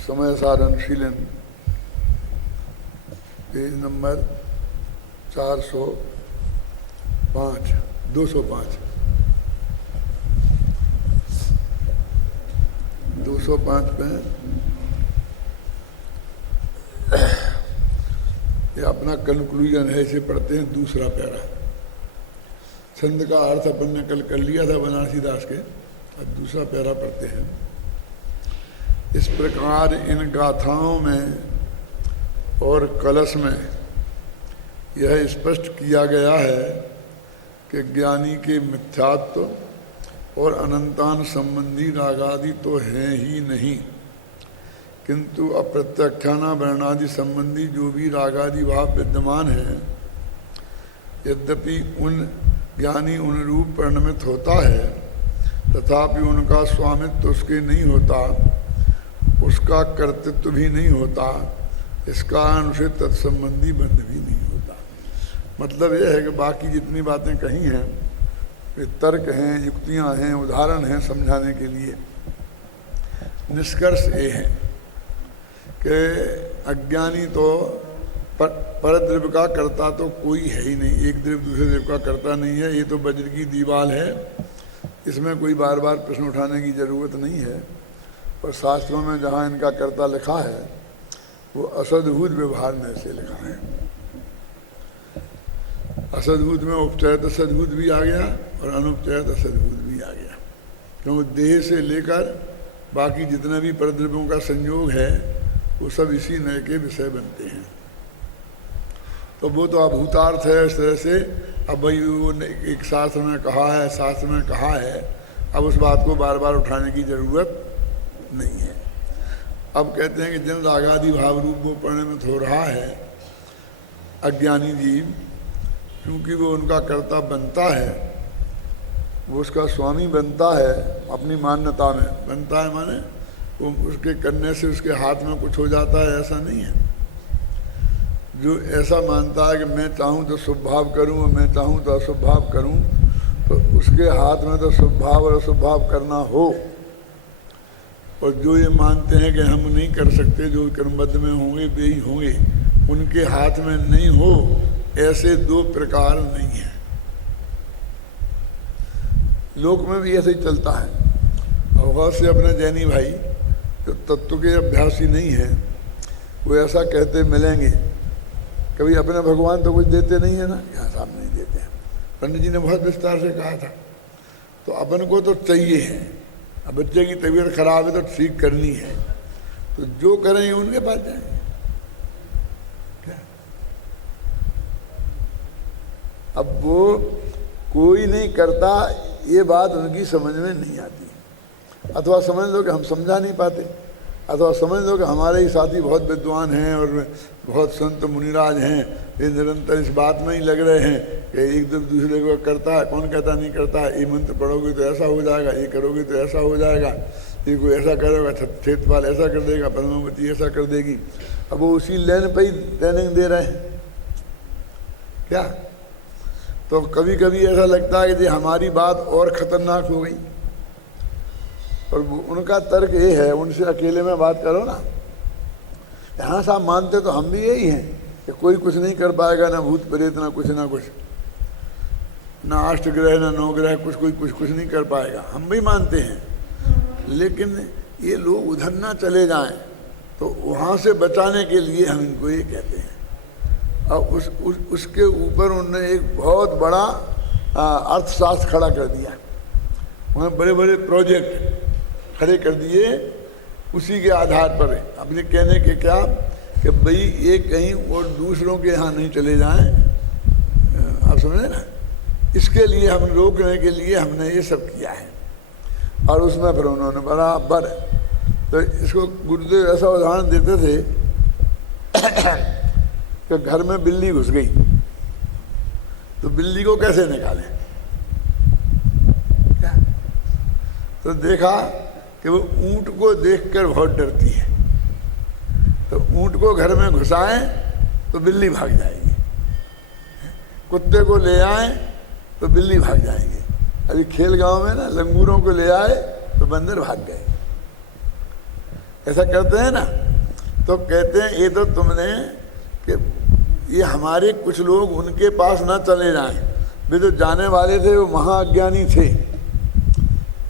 समय सार अनुशीलन page number 405 205 पे ये अपना कंक्लूजन है, इसे पढ़ते हैं। दूसरा पैरा, छंद का अर्थ अपन ने कल कर लिया था बनारसी दास के, अब दूसरा पैरा पढ़ते हैं। इस प्रकार इन गाथाओं में और कलश में यह स्पष्ट किया गया है कि ज्ञानी के मिथ्यात्व और अनंतान संबंधी रागादि तो हैं ही नहीं, किंतु अप्रत्याख्याना वर्णादि संबंधी जो भी रागादि भाव विद्यमान है, यद्यपि उन ज्ञानी उन रूप परिणमित होता है, तथापि उनका स्वामित्व उसके नहीं होता, उसका कर्तृत्व भी नहीं होता, इस कारण उसे तत्संबंधी बंध भी नहीं होता। मतलब यह है कि बाकी जितनी बातें कही हैं वे तर्क हैं, युक्तियां हैं, उदाहरण हैं समझाने के लिए। निष्कर्ष ये है कि अज्ञानी तो परद्रव्य का कर्ता तो कोई है ही नहीं, एक द्रव्य दूसरे द्रव्य का कर्ता नहीं है। ये तो वज्र की दीवाल है, इसमें कोई बार बार प्रश्न उठाने की जरूरत नहीं है। पर शास्त्रों में जहाँ इनका कर्ता लिखा है वो असद्भूत व्यवहार में से लिखा है। असद्भूत में उपचयत सद्भूत भी आ गया और अनुपचयत असद्भूत भी आ गया, क्योंकि देह से लेकर बाकी जितने भी परद्रव्यों का संयोग है वो सब इसी नय के विषय बनते हैं। तो वो तो अभूतार्थ है इस तरह से। अब भाई वो एक शास्त्र में कहा है, शास्त्र में कहा है, अब उस बात को बार बार उठाने की जरूरत नहीं है। अब कहते हैं कि जिन रागादि भाव रूप वो परिणमित हो रहा है अज्ञानी जीव, क्योंकि वो उनका कर्ता बनता है, वो उसका स्वामी बनता है, अपनी मान्यता में बनता है, माने वो उसके करने से उसके हाथ में कुछ हो जाता है, ऐसा नहीं है। जो ऐसा मानता है कि मैं चाहूँ तो शुभ भाव करूँ और मैं चाहूँ तो अशुभ भाव करूँ, तो उसके हाथ में तो शुभ भाव और अशुभ भाव करना हो। और जो ये मानते हैं कि हम नहीं कर सकते, जो कर्मबद्ध में होंगे वे ही होंगे, उनके हाथ में नहीं हो, ऐसे दो प्रकार नहीं है। लोक में भी ऐसे ही चलता है। और बहुत से अपने जैनी भाई जो तत्व के अभ्यासी नहीं है वो ऐसा कहते मिलेंगे, कभी अपने भगवान तो कुछ देते नहीं है ना, यहाँ साहब नहीं देते हैं। पंडित जी ने बहुत विस्तार से कहा था। तो अपन को तो चाहिए है, अब बच्चे की तबीयत खराब है तो ठीक करनी है, तो जो करेंगे उनके पास जाएंगे। क्या अब वो कोई नहीं करता, ये बात उनकी समझ में नहीं आती। अथवा समझ लो कि हम समझा नहीं पाते, अथवा समझ लो कि हमारे ही साथी बहुत विद्वान हैं और बहुत संत मुनिराज हैं, ये निरंतर इस बात में ही लग रहे हैं कि एक दूसरे को करता है। कौन कहता नहीं करता है, ये मंत्र पढ़ोगे तो ऐसा हो जाएगा, ये करोगे तो ऐसा हो जाएगा, ये कोई ऐसा करेगा, क्षेत्रपाल ऐसा कर देगा, पद्मावती ऐसा कर देगी। अब वो उसी लाइन पर ही ट्रेनिंग दे रहे हैं क्या। तो कभी कभी ऐसा लगता है कि हमारी बात और खतरनाक हो गई। और उनका तर्क ये है, उनसे अकेले में बात करो ना, यहाँ साहब मानते तो हम भी यही हैं कि कोई कुछ नहीं कर पाएगा, ना भूत प्रेत ना कुछ, ना अष्टग्रह ना नवग्रह, कोई कुछ नहीं कर पाएगा, हम भी मानते हैं। लेकिन ये लोग उधर ना चले जाएं, तो वहाँ से बचाने के लिए हम इनको ये कहते हैं। और उसके ऊपर उन्होंने एक बहुत बड़ा अर्थशास्त्र खड़ा कर दिया, वहाँ बड़े बड़े प्रोजेक्ट खड़े कर दिए उसी के आधार पर। अपने कहने के क्या कि भाई ये कहीं और दूसरों के यहाँ नहीं चले जाएं, आप समझे ना, इसके लिए हम रोकने के लिए हमने ये सब किया है। और उसमें फिर उन्होंने बराबर, तो इसको गुरुदेव ऐसा उदाहरण देते थे कि घर में बिल्ली घुस गई तो बिल्ली को कैसे निकालें। क्या तो देखा कि वो ऊँट को देखकर बहुत डरती है, तो ऊँट को घर में घुसाएं तो बिल्ली भाग जाएगी, कुत्ते को ले आए तो बिल्ली भाग जाएगी। अभी खेल गांव में ना लंगूरों को ले आए तो बंदर भाग गए। ऐसा करते हैं ना, तो कहते हैं ये तो तुमने कि ये हमारे कुछ लोग उनके पास ना चले जाएं, वे तो जाने वाले थे, वो महाअज्ञानी थे,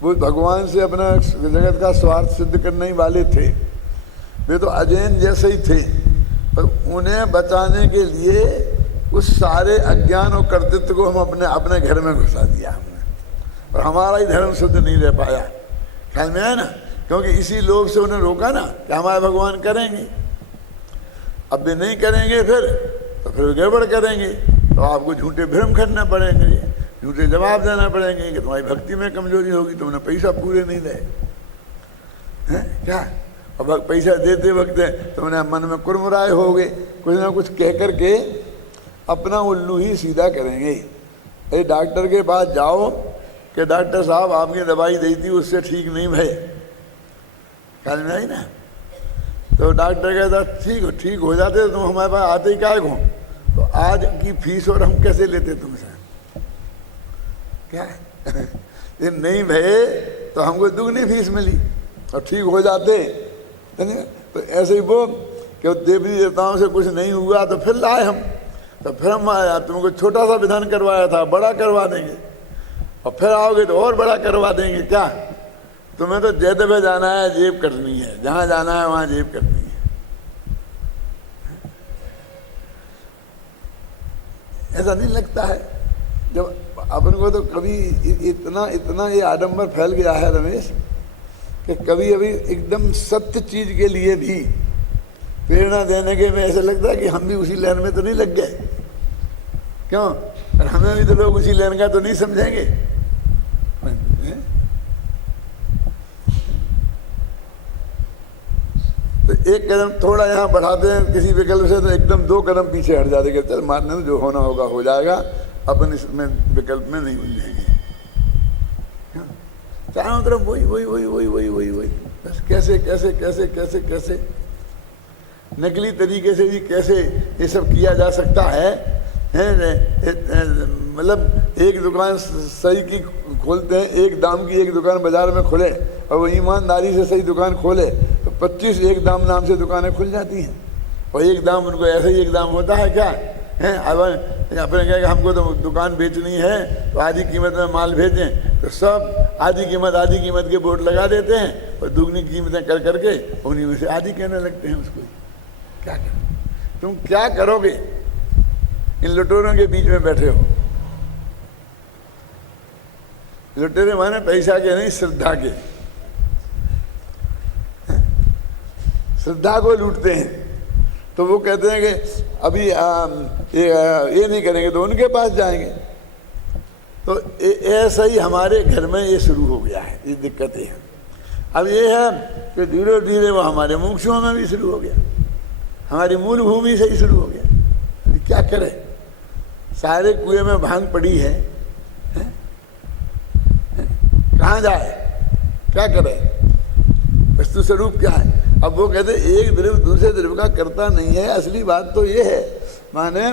वो भगवान से अपना जगत का स्वार्थ सिद्ध करने ही वाले थे, वे तो अजैन जैसे ही थे। पर उन्हें बचाने के लिए उस सारे अज्ञान और कर्तृत्व को हम अपने अपने घर में घुसा दिया हमने, और हमारा ही धर्म शुद्ध नहीं रह पाया। ख्याल में है ना, क्योंकि इसी लोभ से उन्हें रोका ना कि हमारे भगवान करेंगे, अब भी नहीं करेंगे फिर गड़बड़ करेंगे, तो आपको झूठे भ्रम करना पड़ेंगे, झूठे जवाब देना पड़ेंगे कि तुम्हारी भक्ति में कमजोरी होगी, तुमने पैसा पूरे नहीं दे हैं क्या, अब पैसा देते वक्त तुमने मन में कुरमुराए होगे, कुछ ना कुछ कह करके अपना उल्लू ही सीधा करेंगे। अरे डॉक्टर के पास जाओ कि डॉक्टर साहब आपने दवाई दी थी उससे ठीक नहीं भय, ख्याल में आई ना, तो डॉक्टर कहता ठीक हो जाते तो तुम हमारे पास आते ही काय हो, तो आज की फीस और हम कैसे लेते तुमसे, क्या ये नहीं भये तो हमको दुगनी फीस मिली, और ठीक हो जाते तो ऐसे ही वो कि देवी देवताओं से कुछ नहीं हुआ तो फिर लाए हम, तो फिर हम आया, तुमको छोटा सा विधान करवाया था बड़ा करवा देंगे, और फिर आओगे तो और बड़ा करवा देंगे। क्या तुम्हें तो जैसे में जाना है जेब करनी है, जहाँ जाना है वहाँ जेब करनी है। ऐसा नहीं लगता है जब अपन को, तो कभी इतना ये आडंबर फैल गया है रमेश कि कभी अभी एकदम सत्य चीज के लिए भी प्रेरणा देने के में ऐसा लगता है कि हम भी उसी लाइन में तो नहीं लग गए, क्यों, और हमें भी तो लोग उसी लाइन का तो नहीं समझेंगे। तो एक कदम थोड़ा यहाँ बढ़ाते हैं किसी विकल्प से, तो एकदम 2 कदम पीछे हट जाते कि चल मारने में जो होना होगा हो जाएगा, अपन इसमें विकल्प में नहीं उलझेंगे। चारों तरफ वही बस कैसे कैसे कैसे कैसे कैसे नकली तरीके से भी कैसे ये सब किया जा सकता है, मतलब एक दुकान सही की खोलते हैं, एक दाम की एक दुकान बाजार में खोले, और वो ईमानदारी से सही दुकान खोले तो 25 एक दाम नाम से दुकानें खुल जाती हैं, और एक दाम उनको ऐसे ही एक दाम होता है क्या है। अब अपने कहेगा हमको तो दुकान बेचनी है तो आधी कीमत में माल भेजें, तो सब आधी कीमत के बोर्ड लगा देते हैं, और दुगनी कीमतें कर करके उन्हीं में से आधी कहने लगते हैं उसको। क्या करो, तुम क्या करोगे, इन लुटेरों के बीच में बैठे हो। लुटेरे माने पैसा के नहीं, श्रद्धा के, श्रद्धा को लूटते हैं। तो वो कहते हैं कि अभी ये नहीं करेंगे तो उनके पास जाएंगे। तो ऐसा ही हमारे घर में ये शुरू हो गया है, ये दिक्कतें हैं। अब ये है कि धीरे धीरे वो हमारे मुमुक्षुओं में भी शुरू हो गया, हमारी मूल भूमि से ही शुरू हो गया। अभी क्या करें, सारे कुएं में भांग पड़ी है, कहाँ जाए, क्या करे, वस्तु स्वरूप क्या है। अब वो कहते एक द्रव्य दूसरे द्रव्य का करता नहीं है। असली बात तो ये है, माने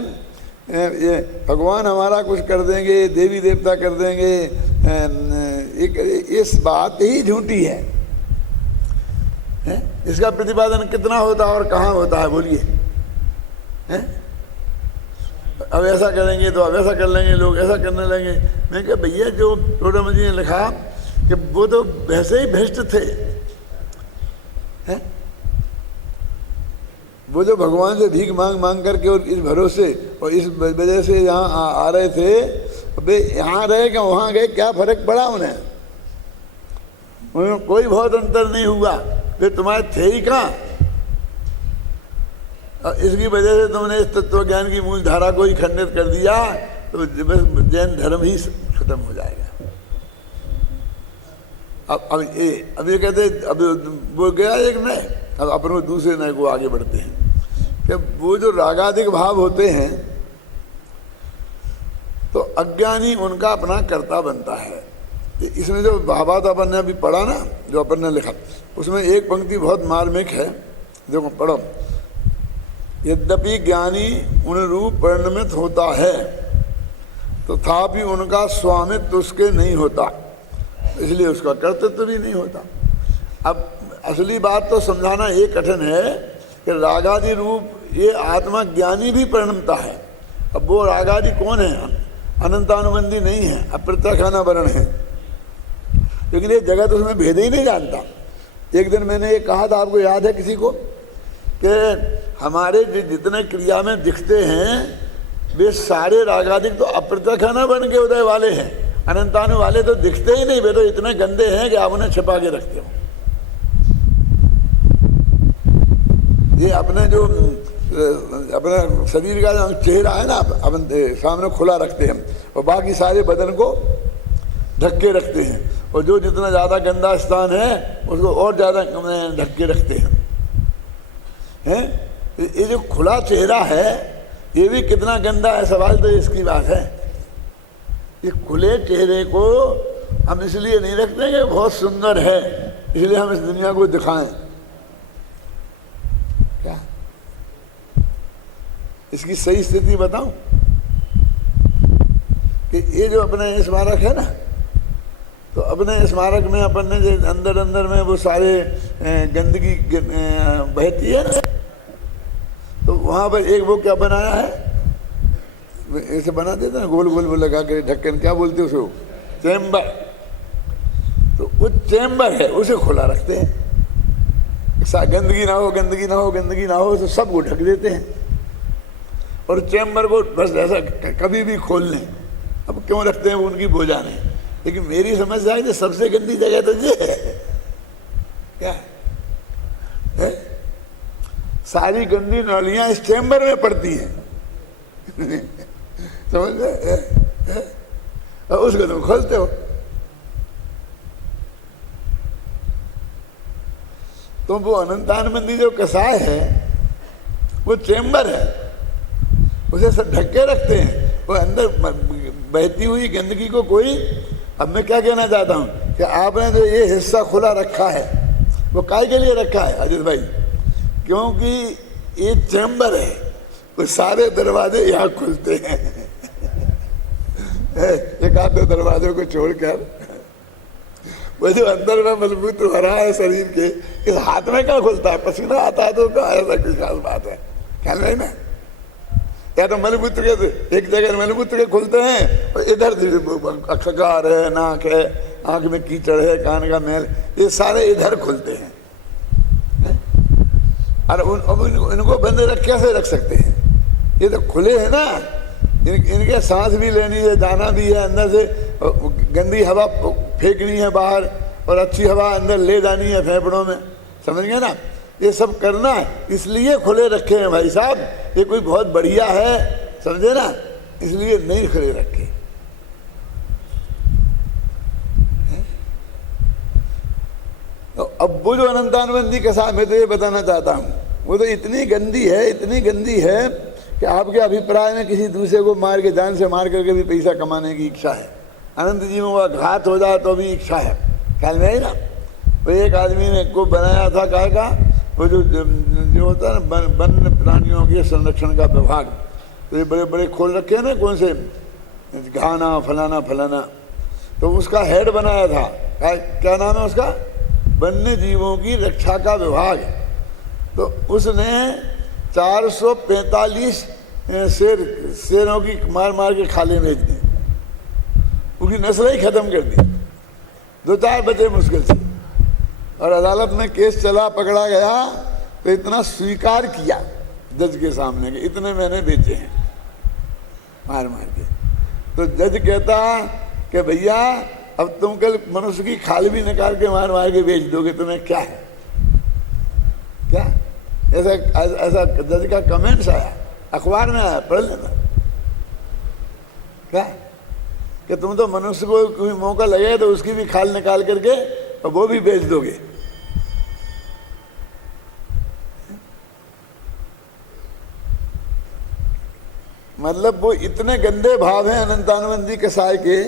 ये भगवान हमारा कुछ कर देंगे, देवी देवता कर देंगे, इस बात ही झूठी है। इसका प्रतिपादन कितना होता है और कहाँ होता है, बोलिए। अब ऐसा करेंगे तो अब ऐसा कर लेंगे, लोग ऐसा करने लगे। मैं कहा भैया जो टोडरमल जी ने लिखा कि वो तो वैसे ही भ्रष्ट थे, वो जो भगवान से भीख मांग मांग करके और इस भरोसे और इस वजह से यहाँ आ रहे थे, अबे यहाँ रहे क्या वहाँ गए, क्या फर्क पड़ा उन्हें कोई बहुत अंतर नहीं हुआ। वे तुम्हारे थे ही कहाँ, इसकी वजह से तुमने इस तत्व ज्ञान की मूल धारा को ही खंडित कर दिया, तो बस जैन धर्म ही खत्म हो जाएगा। अब ये कहते अब वो गया एक नए, अब अपन वो दूसरे नए को आगे बढ़ते हैं कि वो जो रागाधिक भाव होते हैं तो अज्ञानी उनका अपना कर्ता बनता है। इसमें जो भावात अपन ने अभी पढ़ा ना, जो अपन ने लिखा, उसमें एक पंक्ति बहुत मार्मिक है, देखो पढ़ो। यद्यपि ज्ञानी उन रूप परिणमित होता है तथापि उनका स्वामित्व उसके नहीं होता। इसलिए उसका कर्तृत्व भी नहीं होता। अब असली बात तो समझाना ये कठिन है कि रागादि रूप ये आत्मा ज्ञानी भी परिणमता है। अब वो रागादि कौन है? अनंतानुबंधी नहीं है, अप्रत्यक्षाना वर्ण है, लेकिन ये जगत उसमें भेद ही नहीं जानता। एक दिन मैंने ये कहा था, आपको याद है किसी को, कि हमारे जितने क्रिया में दिखते हैं वे सारे रागादिक तो अप्रत्यक्षाना वर्ण के उदय वाले हैं, अनंतानु वाले तो दिखते ही नहीं। वे तो इतने गंदे हैं कि आप उन्हें छिपा के रखते हो। ये अपने जो अपने शरीर का जो चेहरा है ना, अपन सामने खुला रखते हैं और बाकी सारे बदन को ढक के रखते हैं, और जो जितना ज़्यादा गंदा स्थान है उसको और ज़्यादा ढक के रखते हैं। ये जो खुला चेहरा है ये भी कितना गंदा है, सवाल तो इसकी बात है। ये खुले चेहरे को हम इसलिए नहीं रखते कि बहुत सुंदर है, इसलिए हम इस दुनिया को दिखाएं। क्या इसकी सही स्थिति बताऊं कि ये जो अपने स्मारक है ना, तो अपने स्मारक में अपन ने जो अंदर अंदर में वो सारे गंदगी बहती है ना, तो वहाँ पर एक वो क्या बनाया है, ऐसे बना देते ना गोल गोल लगा के ढक्कन, क्या बोलते उसको, चैम्बर। तो वो चैम्बर है, उसे खुला रखते हैं, गंदगी ना हो गंदगी ना हो गंदगी ना हो, तो सब को ढक देते हैं। और चैम्बर को बस ऐसा कभी भी खोल लें। अब क्यों रखते हैं वो उनकी बोझा नहीं, लेकिन मेरी समझ है कि सबसे गंदी जगह तो ये है। क्या है? सारी गंदी नालियां इस चैम्बर में पड़ती हैं। समझ गए? उसको तुम खोलते हो। तो वो अनंतानुबंधी जो कसाय है वो चैम्बर है, उसे सब ढक के रखते हैं। वो अंदर बहती हुई गंदगी को कोई, अब मैं क्या कहना चाहता हूँ कि आपने जो ये हिस्सा खुला रखा है वो काय के लिए रखा है अजित भाई? क्योंकि ये चैम्बर है, वो सारे दरवाजे यहाँ खुलते हैं। एक आध दो दरवाजों को छोड़कर वो जो अंदर में मजबूत भरा है शरीर के, इस हाथ में क्या खुलता है? पसीना आता है तो क्या ऐसा कुछ खास बात है? ख्याल नहीं ना? या तो मलमूत्र के एक जगह मलमूत्र के खुलते हैं और इधर खगार है, नाक है, आंख में कीचड़ है, कान का मैल, ये सारे इधर खुलते हैं। और इनको बंद कैसे रख सकते हैं? ये तो खुले हैं ना, इनके सांस भी लेनी है, जाना भी है, अंदर से गंदी हवा फेंकनी है बाहर और अच्छी हवा अंदर ले जानी है फेफड़ों में। समझ गए ना? ये सब करना है, इसलिए खुले रखे हैं भाई साहब। ये कोई बहुत बढ़िया है, समझे ना, इसलिए नहीं खुले रखे। तो अब वो जो अनंतानुबंधी के साथ मैं तो ये बताना चाहता हूँ, वो तो इतनी गंदी है कि आपके अभिप्राय में किसी दूसरे को मार के, जान से मार करके भी पैसा कमाने की इच्छा है। अनंत जीवों का घात हो जाए तो भी इच्छा है। ख्याल में ना? तो एक आदमी ने को बनाया था काय का, वो जो होता है ना वन प्राणियों के संरक्षण का विभाग, तो ये बड़े बड़े खोल रखे हैं ना, कौन से घाना फलाना फलाना, तो उसका हेड बनाया था। क्या नाम है उसका? वन्य जीवों की रक्षा का विभाग। तो उसने 445 शेरों की मार मार के खाले भेज दी, उसकी नस्ल ही खत्म कर दी, 2-4 बचे मुश्किल से। और अदालत में केस चला, पकड़ा गया तो इतना स्वीकार किया जज के सामने कि इतने मैंने बेचे हैं मार मार के। तो जज कहता कि भैया अब तुम कल मनुष्य की खाल भी निकाल के मार मार के बेच दोगे, तुम्हें क्या है? क्या ऐसा जज का कमेंट्स आया, अखबार में आया, पढ़ लेना। क्या कि तुम तो मनुष्य को कोई मौका लगे तो उसकी भी खाल निकाल करके और वो भी बेच दोगे। मतलब वो इतने गंदे भाव हैं अनंतानुबंधी कसाय के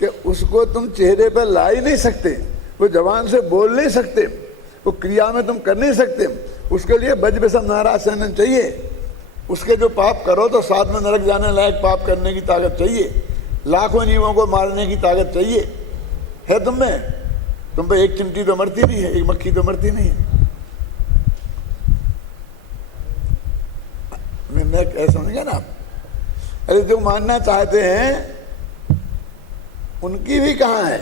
कि उसको तुम चेहरे पर ला ही नहीं सकते, वो जबान से बोल नहीं सकते, वो क्रिया में तुम कर नहीं सकते। उसके लिए बज विषम नाराज सहन चाहिए। उसके जो पाप करो तो साथ में नरक जाने लायक पाप करने की ताकत चाहिए, लाखों जीवों को मारने की ताकत चाहिए। है तुम में? तुम पे एक चिमटी तो मरती नहीं है, एक मक्खी तो मरती नहीं है। मैं कैसे समझेंगे ना आप? अरे जो मानना चाहते हैं उनकी भी कहाँ है?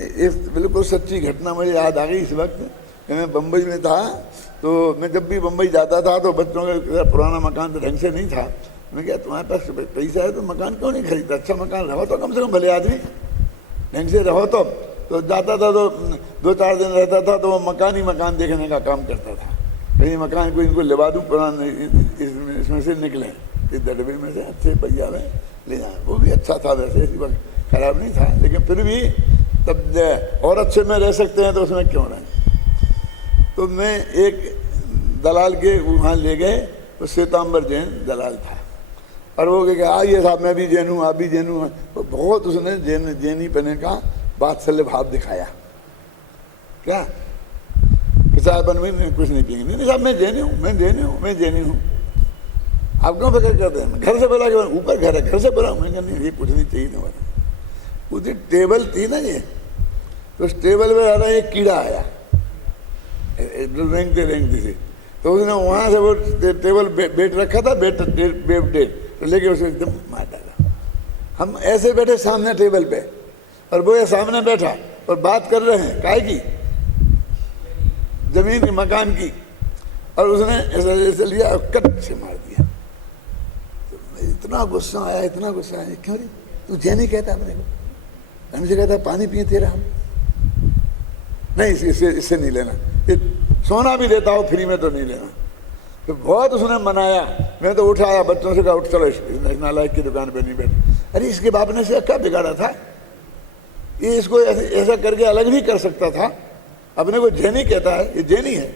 इस बिल्कुल सच्ची घटना मुझे याद आ गई इस वक्त कि मैं बम्बई में था। तो मैं जब भी बम्बई जाता था तो बच्चों का पुराना मकान तो ढंग से नहीं था। मैं क्या तुम्हारे पास पैसा है तो मकान क्यों नहीं खरीदता? अच्छा मकान रहो तो कम से कम, भले आदमी ढंग से रहो तो जाता था तो 2-4 दिन रहता था तो वो मकान ही मकान देखने का काम करता था। कहीं मकान को इनको लेवा दूँ, पुराना इसमें से निकले, इस डब्बे में से अच्छे पहिया में ले जाए। वो भी अच्छा था वैसे, इसी वक्त खराब नहीं था, लेकिन फिर भी तब और अच्छे में रह सकते हैं तो उसमें क्यों रहें। तो मैं एक दलाल के वहाँ ले गए, तो श्वेतांबर जैन दलाल था, और वो कहे आइए साहब मैं भी जैन हूँ, आप भी जैन हूँ। तो बहुत उसने जैनी पने का बात्सल्य भाव दिखाया। क्या चायपन में कुछ नहीं पिएंगे? नहीं साहब मैं जैनी हूँ, मैं जैनी हूँ, मैं जैनी हूँ। आप क्यों फिक्र करते हैं? घर से बोला कि ऊपर घर है, घर से बोला। मैं कहा नहीं, ये कुछ नहीं चाहिए तुम्हारा। उसी टेबल थी ना ये, तो उस टेबल में रहा एक कीड़ा आया रेंगते से, तो उसने वहाँ से वो टेबल बेट रखा था, बेट तो लेके उसको एकदम मार डाला। हम ऐसे बैठे सामने टेबल पे, और वो ये सामने बैठा और बात कर रहे हैं काय की, जमीन की, मकान की, और उसने ऐसे लिया और कट से मार दिया। तो इतना गुस्सा आया, इतना गुस्सा आया, क्यों रे तू जैनी कहता अपने को? हमसे कहता पानी पिए तेरा, हम नहीं इससे नहीं लेना, सोना भी देता हो फ्री में तो नहीं लेना। तो बहुत उसने मनाया, मैं तो उठाया, बच्चों से कहा उठ चलो इस नालायक की दुकान पे नहीं बैठ। अरे इसके बाप ने से क्या बिगाड़ा था? ये इसको ऐसा करके अलग भी कर सकता था। अपने को जैनी कहता है, ये जैनी है।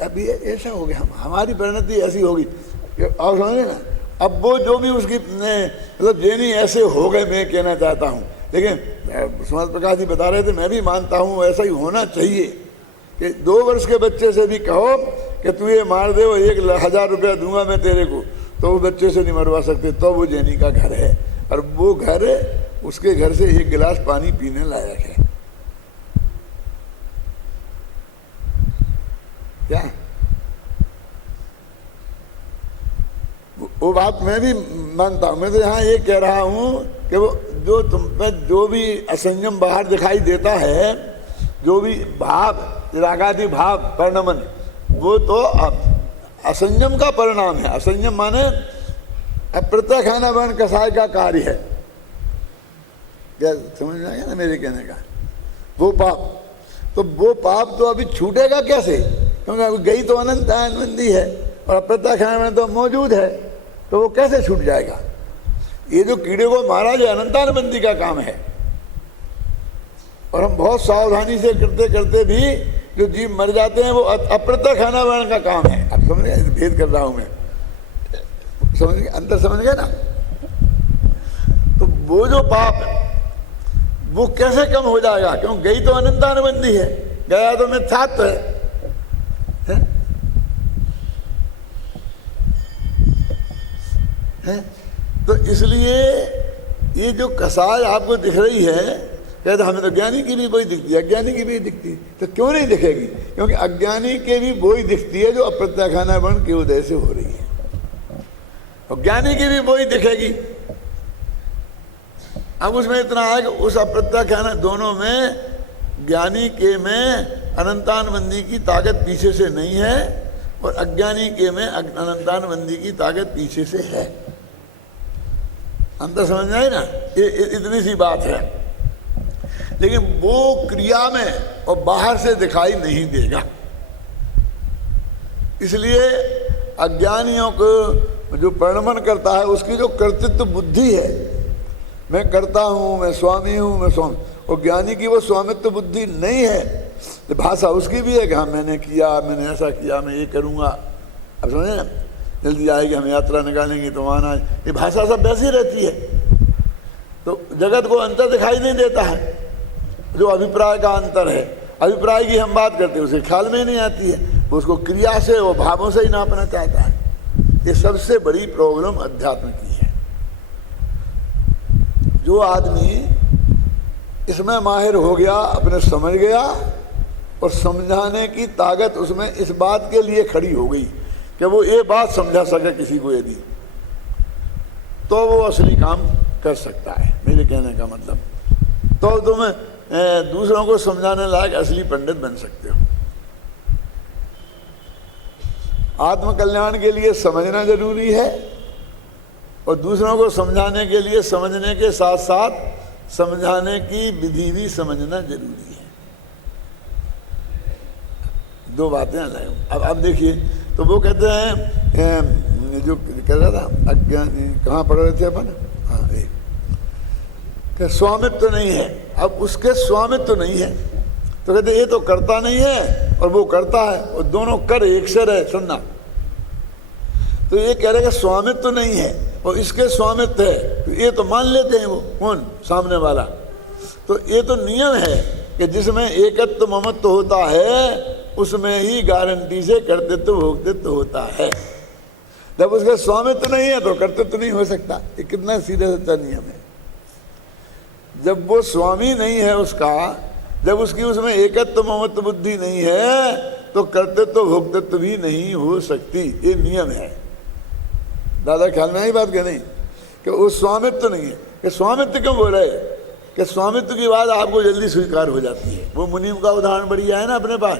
अभी ऐसा हो गया, हमारी परिणति ऐसी होगी। आप समझे ना, अब वो जो भी उसकी मतलब जैनी ऐसे हो गए, मैं कहना चाहता हूँ। लेकिन सुमत प्रकाश जी बता रहे थे, मैं भी मानता हूँ ऐसा ही होना चाहिए कि 2 वर्ष के बच्चे से भी कहो कि तू ये मार दे, 1000 रुपया दूंगा मैं तेरे को, तो वो बच्चे से नहीं मरवा सकते। तो वो जैनी का घर है, और वो घर उसके घर से 1 गिलास पानी पीने लायक है। क्या वो बात मैं भी मानता हूँ। मैं तो यहाँ ये कह रहा हूँ कि वो जो तुम पे जो भी असंयम बाहर दिखाई देता है, जो भी भाव, रागादि भाव, परिणमन, वो तो असंयम का परिणाम है। असंयम माने अप्रत्यखाना वर्ण कसाय का कार्य है। क्या समझ में आया ना मेरे कहने का? वो पाप, तो वो पाप तो अभी छूटेगा कैसे? क्योंकि अभी गई तो अनंत आनंदी है और अप्रत्यखाना वर्ण तो मौजूद है, तो वो कैसे छूट जाएगा? ये जो कीड़े को मारा जो अनंतानुबंधी का काम है, और हम बहुत सावधानी से करते करते भी जो जीव मर जाते हैं वो अप्रत्यखाना वर्ण का काम है। अब समझ गए, भेद कर रहा हूं मैं, समझ गए, अंतर समझ गए ना? तो वो जो पाप वो कैसे कम हो जाएगा? क्यों गई तो अनंतानुबंधी है, गया तो मिथ्यात्व है। तो इसलिए ये जो कसाय आपको दिख रही है, कहते हमें तो ज्ञानी की भी वही दिखती है, अज्ञानी की भी दिखती है। तो क्यों नहीं दिखेगी? क्योंकि अज्ञानी के भी वही दिखती है जो अप्रत्यखाना वर्ण के उदय से हो रही है, और ज्ञानी की भी वही दिखेगी। अब उसमें इतना है कि उस अप्रत्यखाना दोनों में, ज्ञानी के में अनंतानुबंधी की ताकत पीछे से नहीं है, और अज्ञानी के में अनंतानुबंधी की ताकत पीछे से है। अंतर समझ आए ना? ये इतनी सी बात है। लेकिन वो क्रिया में और बाहर से दिखाई नहीं देगा। इसलिए अज्ञानियों को जो परिणमन करता है, उसकी जो कर्तृत्व बुद्धि है, मैं करता हूँ, मैं स्वामी हूँ, मैं स्वामी, और ज्ञानी की वो स्वामित्व बुद्धि नहीं है। तो भाषा उसकी भी है कि हाँ मैंने किया, मैंने ऐसा किया, मैं ये करूँगा। अब समझे ना, जल्दी आएगी, हम यात्रा निकालेंगे तो वहाँ, ये भाषा सब वैसी रहती है। तो जगत को अंतर दिखाई नहीं देता है, जो अभिप्राय का अंतर है। अभिप्राय की हम बात करते हैं, उसे ख्याल में ही नहीं आती है, वो उसको क्रिया से, वो भावों से ही नापना चाहता है। ये सबसे बड़ी प्रॉब्लम अध्यात्म की है। जो आदमी इसमें माहिर हो गया, अपने समझ गया और समझाने की ताकत उसमें इस बात के लिए खड़ी हो गई कि वो ये बात समझा सके किसी को, यदि तो वो असली काम कर सकता है। मेरे कहने का मतलब तो तुम दूसरों को समझाने लायक असली पंडित बन सकते हो। आत्मकल्याण के लिए समझना जरूरी है और दूसरों को समझाने के लिए समझने के साथ साथ समझाने की विधि भी समझना जरूरी है। दो बातें अलग। अब देखिए, तो वो कहते हैं जो कह रहा था अज्ञान, कहाँ पढ़ रहे थे अपन? हाँ, एक स्वामित्व तो नहीं है। अब उसके स्वामित्व तो नहीं है तो कहते ये तो करता नहीं है और वो करता है और दोनों कर एक से रहे। सुनना, तो ये कह रहे कि स्वामित्व तो नहीं है और इसके स्वामित्व है, तो ये तो मान लेते हैं वो कौन, सामने वाला। तो ये तो नियम है कि जिसमें एकत्व ममत्व होता है उसमें ही गारंटी से कर्तृत्व भोक्तृत्व होता है। जब उसका स्वामित्व नहीं है तो कर्तृत्व नहीं हो सकता। ये कितना सीधा सच्चा नियम है। जब वो स्वामी नहीं है उसका, जब उसकी उसमें एकत्व ममत्व बुद्धि नहीं है तो कर्तृत्व भोक्तृत्व भी नहीं हो सकती। ये नियम है। दादा ख्याल में आई बात क्या? नहीं कि वो स्वामित्व नहीं है। कि स्वामित्व क्यों बोल रहे कि स्वामित्व की बात आपको जल्दी स्वीकार हो जाती है। वो मुनीम का उदाहरण बढ़िया है ना अपने पास,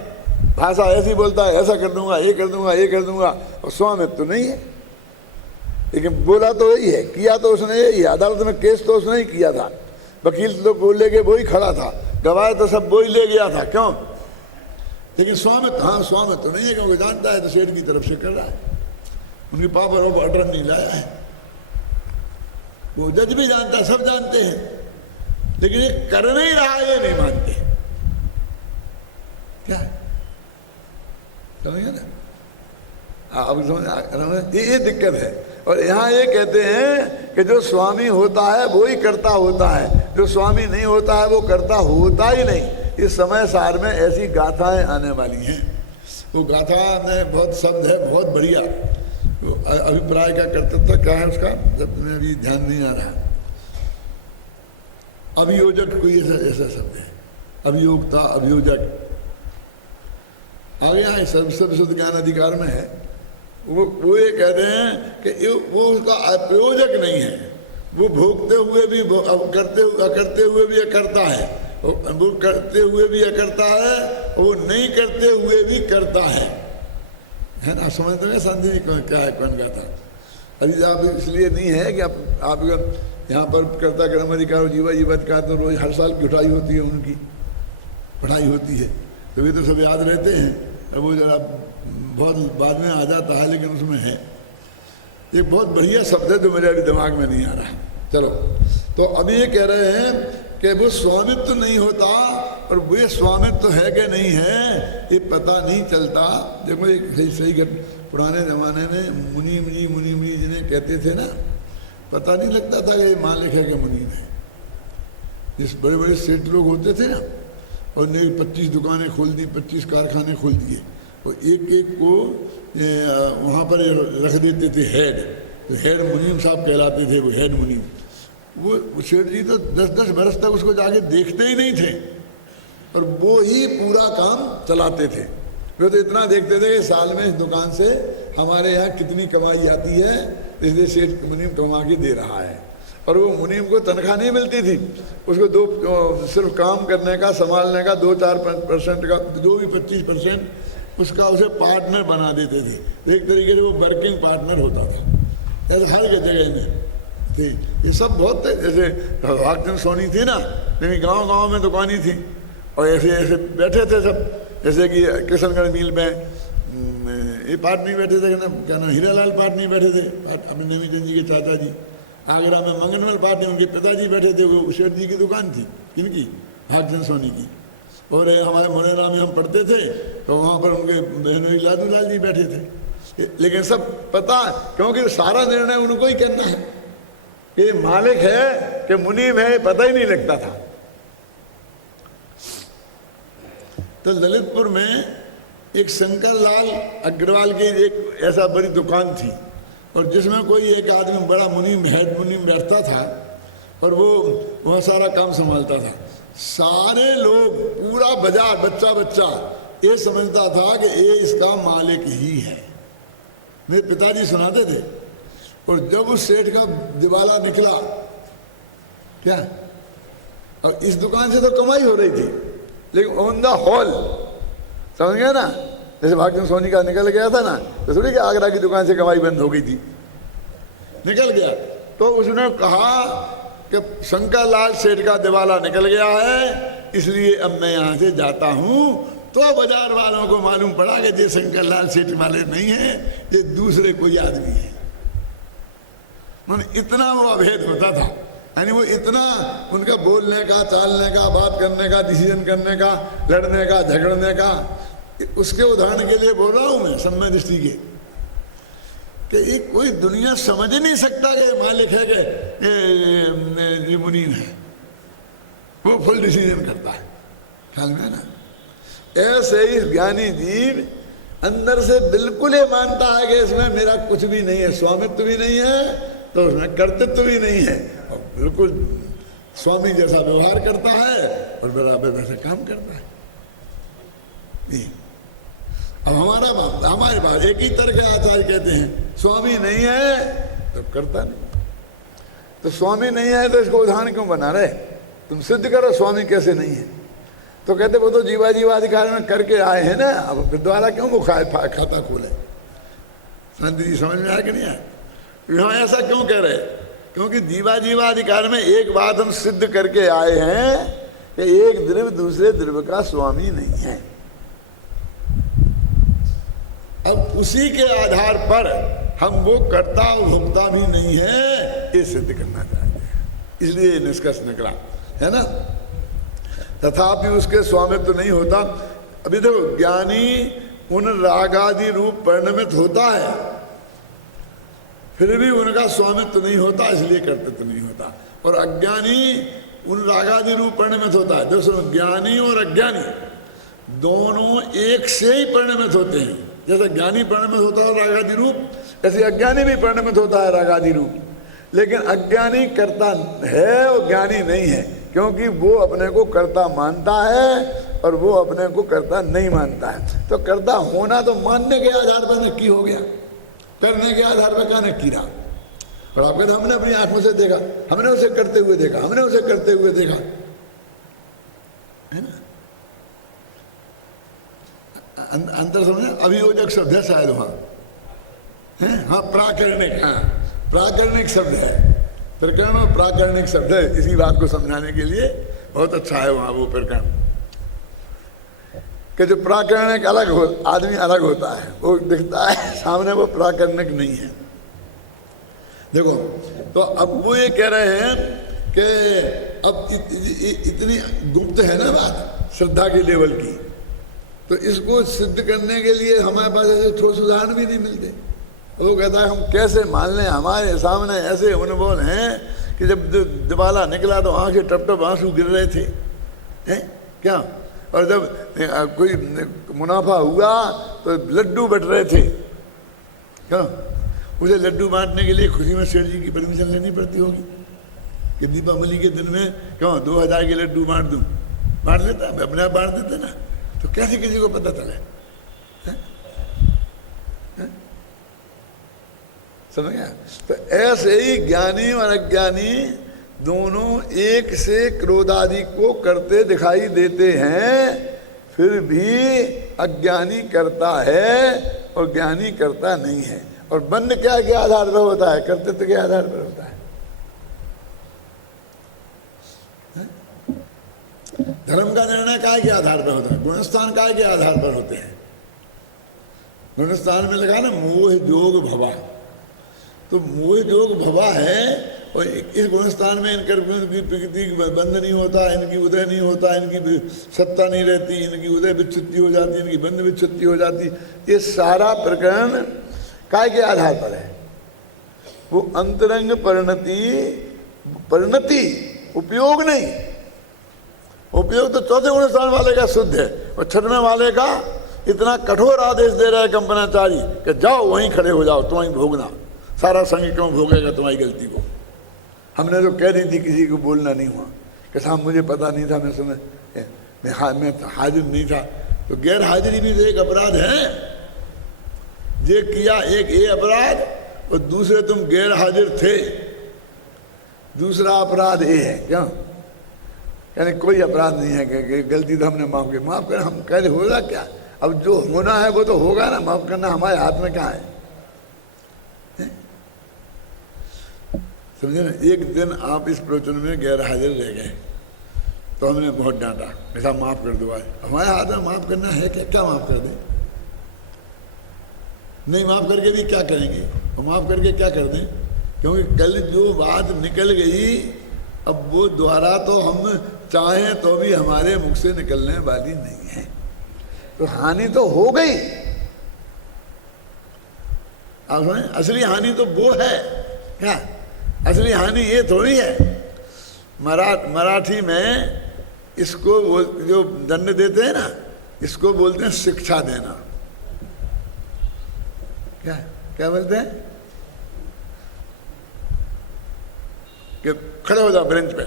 भाषा ऐसी बोलता है, ऐसा कर दूंगा, ये कर दूंगा, ये कर दूंगा, और स्वामित्व तो नहीं है। लेकिन बोला तो वही है, किया तो उसने यही है। अदालत में केस तो उसने ही किया था, वकील तो बोले के वो ही खड़ा था, गवाह तो सब वो ही ले गया था। क्यों? लेकिन स्वामित्व, हाँ स्वामित्व तो नहीं है क्योंकि जानता है तो सेठ की तरफ से कर रहा है, उनकी पावर ऑफ अटर्नी नहीं लाया है। वो जज भी जानता है, सब जानते हैं, लेकिन ये कर नहीं रहा है, ये नहीं मानते। क्या समझिए ना? अब समझ, ये दिक्कत है। और यहाँ ये कहते हैं कि जो स्वामी होता है वो ही करता होता है, जो स्वामी नहीं होता है वो करता होता ही नहीं। इस समय सार में ऐसी गाथाएं आने वाली हैं। वो गाथा में बहुत शब्द है, बहुत बढ़िया। अभिप्राय का कर्तव्य क्या है उसका, जब तुम्हें अभी ध्यान नहीं आ रहा। अभियोजक कोई ऐसा शब्द है, अभियोक्ता, अभियोजक। आगे यहाँ सर्वशुद्ध ज्ञान अधिकार में है। वो ये कह रहे हैं कि वो उसका अप्रयोजक नहीं है। वो भोगते हुए भी करते हुए भी करता है, वो करते हुए भी करता है, वो नहीं करते हुए भी करता है ना? समझते हैं शांति जी क्या है, कौन गाता? अभी आप इसलिए नहीं है कि आप यहाँ पर कर्ता कर्म अधिकार जीवा जीवाधिकार तो रोज हर साल की उठाई होती है, उनकी पढ़ाई होती है, तो ये तो सब याद रहते हैं। वो जरा बहुत बाद में आ जाता है, लेकिन उसमें है एक बहुत बढ़िया शब्द है जो मेरे अभी दिमाग में नहीं आ रहा है। चलो, तो अभी ये कह रहे हैं कि वो स्वामित्व नहीं होता, और वो स्वामित्व है कि नहीं है ये पता नहीं चलता। देखो एक सही पुराने ज़माने में मुनीम जी जिन्हें कहते थे ना, पता नहीं लगता था कि ये मालिक है कि मुनीम है। जिस बड़े बड़े सेठ लोग होते थे ना, और ने 25 दुकानें खोल दी, 25 कारखाने खोल दिए, और एक एक को वहाँ पर रख देते थे हेड। तो हेड मुनीम साहब कहलाते थे, वो हेड मुनीम। वो सेठ जी तो 10-10 बरस तक उसको जाके देखते ही नहीं थे, और वो ही पूरा काम चलाते थे। वे तो इतना देखते थे कि साल में इस दुकान से हमारे यहाँ कितनी कमाई आती है, इसलिए सेठ मुनीम कमा के दे रहा है। और वो मुनीम को तनख्वाह नहीं मिलती थी, उसको सिर्फ काम करने का, संभालने का 2-4% का, जो भी 25% उसका उसे पार्टनर बना देते थे। एक तरीके से वो वर्किंग पार्टनर होता था। ऐसे हर जगह में थी ये सब बहुत थे। जैसे भागचंद सोनी थी ना, लेकिन गांव में दुकानी थी, और ऐसे ऐसे बैठे थे सब। जैसे कि किशनगढ़ मिल में ये पार्टनर बैठे थे, क्या नाम, हीरालाल पार्टनर बैठे थे, अपने नवीचंद जी के चाचा जी। आगरा में मंगनमल पार्टी उनके पिताजी बैठे थे, वो शेठ जी की दुकान थी, किनकी, भागचंद सोनी की। और हमारे मोनेरा में हम पढ़ते थे तो वहाँ पर उनके बहनोई लादूलाल जी बैठे थे। लेकिन सब पता, क्योंकि सारा निर्णय उनको ही करना है कि मालिक है कि मुनीम है, पता ही नहीं लगता था। तो ललितपुर में एक शंकर लाल अग्रवाल की एक ऐसा बड़ी दुकान थी, और जिसमें कोई एक आदमी बड़ा मुनीम, हेड मुनीम बैठता था और वो वह सारा काम संभालता था। सारे लोग, पूरा बाजार, बच्चा बच्चा ये समझता था कि ये इसका मालिक ही है। मेरे पिताजी सुनाते थे। और जब उस सेठ का दिवाला निकला, क्या, और इस दुकान से तो कमाई हो रही थी, लेकिन ऑन द होल, समझ गया ना, जैसे भागचंद सोनी का निकल गया था ना, तो थोड़ी कि आगरा की दुकान से कमाई बंद हो गई थी, निकल गया। तो उसने कहा कि शंकर लाल सेठ का दिवाला निकल गया है, इसलिए अब मैं यहाँ से जाता हूँ। तो बाजार वालों को मालूम पड़ा कि ये शंकर लाल सेठ वाले नहीं है, ये दूसरे कोई आदमी है। इतना वो अभेद होता था, यानी वो इतना उनका बोलने का, चालने का, बात करने का, डिसीजन करने का, लड़ने का, झगड़ने का। उसके उदाहरण के लिए बोल रहा हूँ मैं, समय दृष्टि के, कि एक कोई दुनिया समझ नहीं सकता कि मालिक है कि ये मुनीम है, वो फुल डिसीजन करता है। ख्याल में है ना? ऐसे ही ज्ञानी जीव अंदर से बिल्कुल ये मानता है कि इसमें मेरा कुछ भी नहीं है, स्वामित्व भी नहीं है, तो उसमें कर्तृत्व भी नहीं है, और बिल्कुल स्वामी जैसा व्यवहार करता है और बराबर वैसे काम करता है। अब हमारे पास एक ही तरह के आचार्य कहते हैं स्वामी नहीं है तो करता नहीं। तो स्वामी नहीं है तो इसको उदाहरण क्यों बना रहे? तुम सिद्ध करो स्वामी कैसे नहीं है। तो कहते वो तो जीवाधिकार में करके आए हैं ना, अब फिर द्वारा क्यों वो खाता खोले? संत जी समझ में आया कि नहीं आया? यहाँ ऐसा क्यों कह रहे? क्योंकि जीवाधिकार में एक बात हम सिद्ध करके आए हैं कि एक द्रव्य दूसरे द्रव्य का स्वामी नहीं है। अब उसी के आधार पर हम वो कर्ता और भोक्ता भी नहीं है, ये सिद्ध करना चाहते हैं, इसलिए निष्कर्ष निकला है ना। तथापि उसके स्वामित्व नहीं होता। अभी देखो, ज्ञानी उन रागादि रूप परिणमित होता है, फिर भी उनका स्वामित्व नहीं होता, इसलिए कर्तृत्व नहीं होता। और अज्ञानी उन रागादि रूप परिणमित होता है। दोस्तों, ज्ञानी और अज्ञानी दोनों एक से ही परिणमित होते हैं। जैसे ज्ञानी परिणमित होता है रागादि रूप, ऐसे अज्ञानी भी परिणमित होता है रागादि रूप। लेकिन अज्ञानी कर्ता है और ज्ञानी नहीं है, क्योंकि वो अपने को कर्ता मानता है और वो अपने को कर्ता नहीं मानता है। तो कर्ता होना तो मानने के आधार पर नक्की हो गया, करने के आधार पर क्या नक्की रहा। और आप कहते हमने अपनी आंखों से देखा, हमने उसे करते हुए देखा, हमने उसे करते हुए देखा, है ना। अंतर समझे? अभियोजक शब्द है शायद वहाँ, है हाँ, प्राकरणिक, हाँ प्राकरणिक शब्द है, प्रकरण और प्राकरणिक शब्द है। इसी बात को समझाने के लिए बहुत अच्छा है वहाँ वो प्रकरण, कि जो प्राकरणिक अलग हो, आदमी अलग होता है, वो दिखता है सामने, वो प्राकरणिक नहीं है। देखो, तो अब वो ये कह रहे हैं कि अब इतनी गुप्त है ना बात श्रद्धा के लेवल की, तो इसको सिद्ध करने के लिए हमारे पास ऐसे ठोस उदाहरण भी नहीं मिलते। वो कहता है हम कैसे मान लें, हमारे सामने ऐसे अनुभव हैं कि जब दिवाला निकला तो आंखें टप टप आंसू गिर रहे थे, हैं क्या? और जब कोई मुनाफा हुआ तो लड्डू बट रहे थे, क्या? उसे लड्डू बांटने के लिए खुशी में सेठ जी की परमिशन लेनी पड़ती होगी कि दीपावली के दिन में क्यों 2000 के लड्डू बांट दूँ? बांट देता, अपने आप बांट देते ना। तो कैसे किसी को पता चले? समझ गया? तो ऐसे ही ज्ञानी और अज्ञानी दोनों एक से क्रोध आदि को करते दिखाई देते हैं, फिर भी अज्ञानी करता है और ज्ञानी करता नहीं है। और बंध क्या के आधार पर होता है? कर्तृत्व के आधार पर होता है। धर्म का निर्णय काय के आधार पर होता है? गुणस्थान काय के आधार पर होते हैं? गुणस्थान में लगा ना मोह जोग भवा, तो मोह जोग भवा है, और इस गुणस्थान में इनकी प्रकृति बंध नहीं होता, इनकी उदय नहीं होता, इनकी सत्ता नहीं रहती, इनकी उदय विच्छुत्ति हो जाती, इनकी बंध विच्छुत्ति हो जाती। ये सारा प्रकरण काय के आधार पर है? वो अंतरंग परिणति, उपयोग नहीं। उपयोग तो चौथे गुणस्थान वाले का शुद्ध है, और छठवें वाले का इतना कठोर आदेश दे रहा है कंपनाचारी कि जाओ वहीं खड़े हो जाओ, तुम वहीं भोगना, सारा संग क्यों भोगेगा तुम्हारी गलती को? हमने तो कह दी थी किसी को बोलना नहीं हुआ कि साहब मुझे पता नहीं था, मैं सुना मैं हाजिर नहीं था। तो गैर हाजिरी भी तो एक अपराध है। ये किया एक ये अपराध और दूसरे तुम गैर हाजिर थे, दूसरा अपराध ये है। क्यों? यानी कोई अपराध नहीं है कि गलती तो हमने माफ की, माफ कर हम कह हो रहा क्या? अब जो होना है वो तो होगा ना, माफ करना हमारे हाथ में कहाँ है? समझे ना? एक दिन आप इस प्रवचन में गैर हाजिर रह गए तो हमने बहुत डांटा, ऐसा माफ कर दो। आज हमारे हाथ में माफ करना है क्या? क्या माफ कर दें? नहीं माफ करके भी क्या करेंगे? और माफ करके क्या कर दें? क्योंकि कल जो बात निकल गई अब वो दोबारा तो हम चाहें तो भी हमारे मुख से निकलने वाली नहीं है। तो हानि तो हो गई। आप सुने, असली हानि तो वो है। क्या असली हानि? ये थोड़ी है। मराठी में इसको जो दंड देते हैं ना, इसको बोलते हैं शिक्षा देना। क्या क्या बोलते हैं? कि खड़े हो जाओ बेंच पे,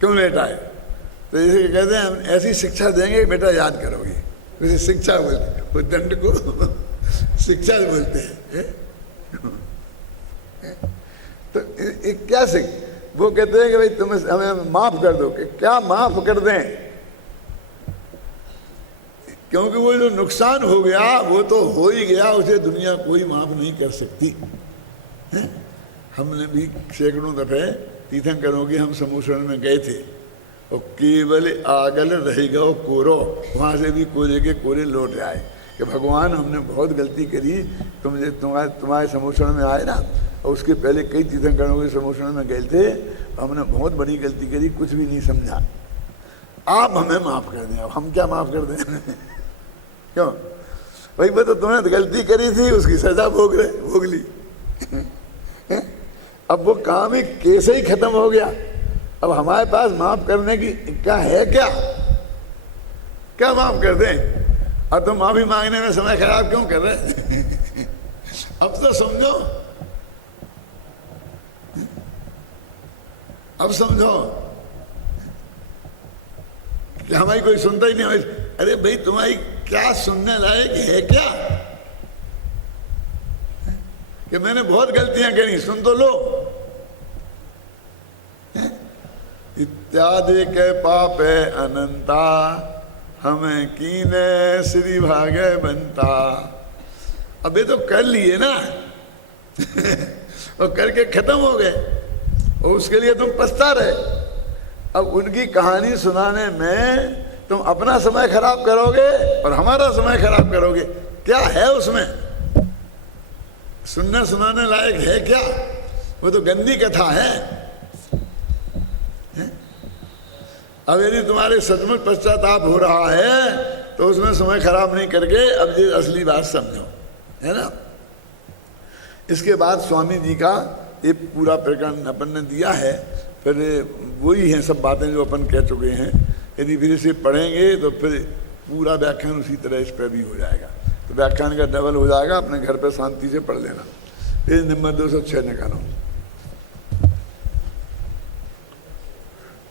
क्यों लेट आए? तो इसे कहते हैं हम ऐसी शिक्षा देंगे बेटा याद करोगे। उसे शिक्षा बोलते हैं, वो दंड को शिक्षा बोलते हैं। तो क्या सीख? वो कहते हैं कि भाई तुम हमें माफ कर दो। कि क्या माफ कर दें? क्योंकि वो जो नुकसान हो गया वो तो हो ही गया, उसे दुनिया कोई माफ नहीं कर सकती है? हमने भी सैकड़ों दफे तीर्थंकरों की हम समूषण में गए थे और केवल आगल रहेगा वो कोरो, वहाँ से भी कोरे के कोरे लौट आए कि भगवान हमने बहुत गलती करी। तुम्हारे समूषण में आए ना, और उसके पहले कई तीर्थंकरों के समूषण में गए थे, हमने बहुत बड़ी गलती करी, कुछ भी नहीं समझा, आप हमें माफ कर दें। अब हम क्या माफ कर दें? क्यों भाई? वो तो तुमने गलती करी थी, उसकी सजा भोग ली। अब वो काम ही कैसे ही खत्म हो गया। अब हमारे पास माफ करने की क्या है? क्या माफ कर दें? और तुम माफी मांगने में समय खराब क्यों कर रहे? अब तो समझो, अब समझो कि हमारी कोई सुनता ही नहीं। अरे भाई तुम्हारी क्या सुनने लायक है क्या? कि मैंने बहुत गलतियां करी, सुन तो लो। इत्यादि के पाप है अनंता, हमें कीने श्री भागे बनता। अब ये तो कर लिए ना और करके खत्म हो गए और उसके लिए तुम पछता रहे। अब उनकी कहानी सुनाने में तुम अपना समय खराब करोगे और हमारा समय खराब करोगे। क्या है उसमें? सुनने सुनाने लायक है क्या? वो तो गंदी कथा है। अब यदि तुम्हारे सचमुच पश्चाताप हो रहा है तो उसमें समय खराब नहीं करके अब ये असली बात समझो, है ना। इसके बाद स्वामी जी का ये पूरा प्रकरण अपन ने दिया है, फिर वही हैं सब बातें जो अपन कह चुके हैं। यदि फिर इसे पढ़ेंगे तो फिर पूरा व्याख्यान उसी तरह इस पर भी हो जाएगा, तो व्याख्यान का डबल हो जाएगा। अपने घर पर शांति से पढ़ लेना। पेज नंबर 206 निकालो।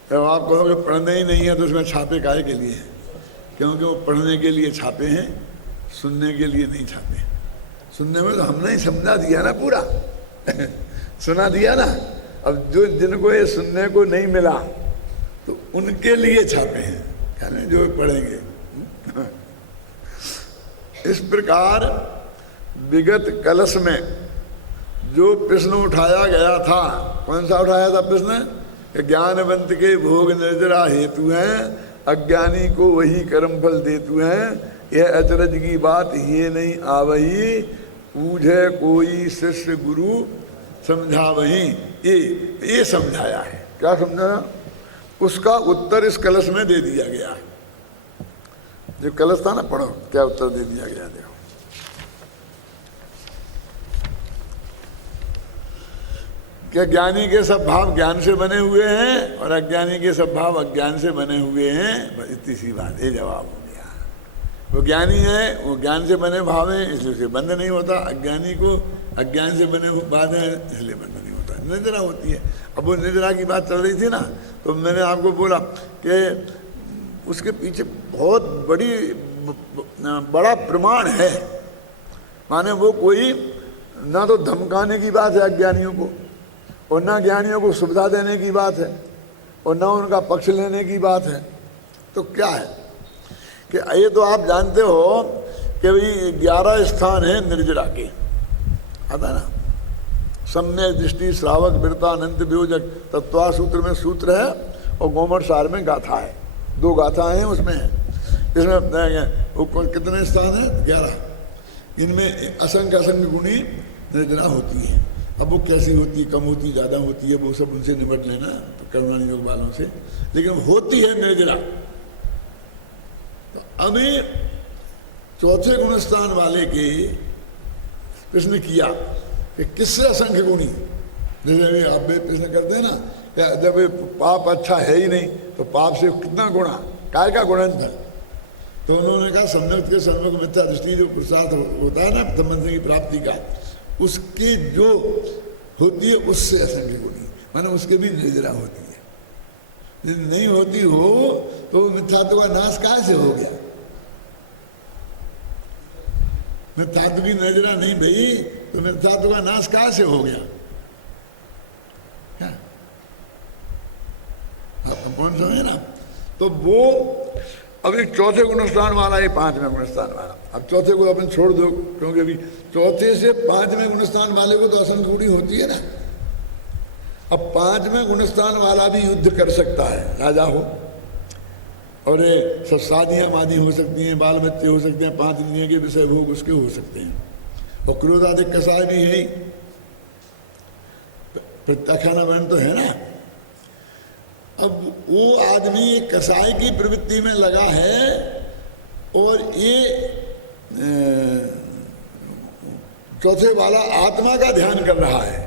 जब आप कहोगे पढ़ने ही नहीं है तो उसमें छापे काहे के लिए हैं? क्योंकि वो पढ़ने के लिए छापे हैं, सुनने के लिए नहीं छापे। सुनने में तो हमने ही समझा दिया ना पूरा सुना दिया ना। अब जो जिनको ये सुनने को नहीं मिला तो उनके लिए छापे हैं, कहने जो पढ़ेंगे। इस प्रकार विगत कलश में जो प्रश्न उठाया गया था, कौन सा उठाया था प्रश्न? ज्ञानवंत के भोग निर्जरा हेतु हैं, अज्ञानी को वही कर्म फल देतु हैं। यह अचरज की बात ये नहीं आवही, पूछे कोई शिष्य गुरु समझा वही। ये समझाया है। क्या समझाया? उसका उत्तर इस कलश में दे दिया गया। जो कलश था ना, पढ़ो क्या उत्तर दे दिया गया। देखो, क्या ज्ञानी के सब भाव ज्ञान से बने हुए हैं और अज्ञानी के सब भाव अज्ञान से बने हुए हैं। इतनी सी बात, ये जवाब हो गया। वो ज्ञानी है, वो ज्ञान से बने भाव हैं इसलिए उसे बंध नहीं होता। अज्ञानी को अज्ञान से बने बात है इसलिए बंध नहीं होता, निद्रा होती है। अब वो निद्रा की बात चल रही थी ना, तो मैंने आपको बोला कि उसके पीछे बहुत बड़ा प्रमाण है। माने वो कोई ना तो धमकाने की बात है अज्ञानियों को, और ना ज्ञानियों को सुविधा देने की बात है, और ना उनका पक्ष लेने की बात है। तो क्या है कि ये तो आप जानते हो कि भाई 11 स्थान है निर्जरा के, आता ना, सम्यक दृष्टि, श्रावक, वृता, अनंत, वियोजक। तत्वा सूत्र में सूत्र है और गोमठ सार में गाथा है, 2 गाथाएं हैं उसमें है। इसमें कितने स्थान है? 11। इनमें असंख्य गुणी निर्जरा होती है। अब वो कैसी होती है, कम होती है, ज़्यादा होती है, वो सब उनसे निपट लेना करुणा योग वालों से, लेकिन होती है निर्जरा। तो अभी चौथे गुणस्थान वाले के प्रश्न किया कि किससे असंख्य गुणी, जैसे आप प्रश्न करते हैं ना, जब पाप अच्छा है ही नहीं तो पाप से कितना गुणा, काय का गुणन था। तो उन्होंने कहा सम्यक के सम्यक मिथ्या दृष्टि जो पुरुषार्थ होता है ना संबंध की प्राप्ति का, उसकी जो होती है उससे असंख्य गुणी, माने उसके भी निर्जरा होती है। यदि नहीं होती हो तो मिथ्यात्व का नाश कहाँ से हो गया? मिथ्यात्व की निर्जरा नहीं भाई तो मिथ्यात्व का नाश कहाँ से हो गया? आप कौन समझे ना? तो वो अभी चौथे गुणस्थान वाला है, 5वें गुणस्थान वाला। अब चौथे को अपन छोड़ दो, क्योंकि अभी चौथे से 5वें गुणस्थान वाले को तो असंख्य गुणी होती है ना। अब 5वें गुणस्थान वाला भी युद्ध कर सकता है, राजा हो, और सब शादियाँ मादी हो सकती हैं, बाल बच्चे हो सकते हैं, 5 इंद्रियों के विषय भोग उसके हो सकते हैं, और क्रोधाधिक कसाय भी है ही, प्रत्याख्यान वर्ण तो है ना। अब वो आदमी एक कसाई की प्रवृत्ति में लगा है और ये चौथे वाला आत्मा का ध्यान कर रहा है,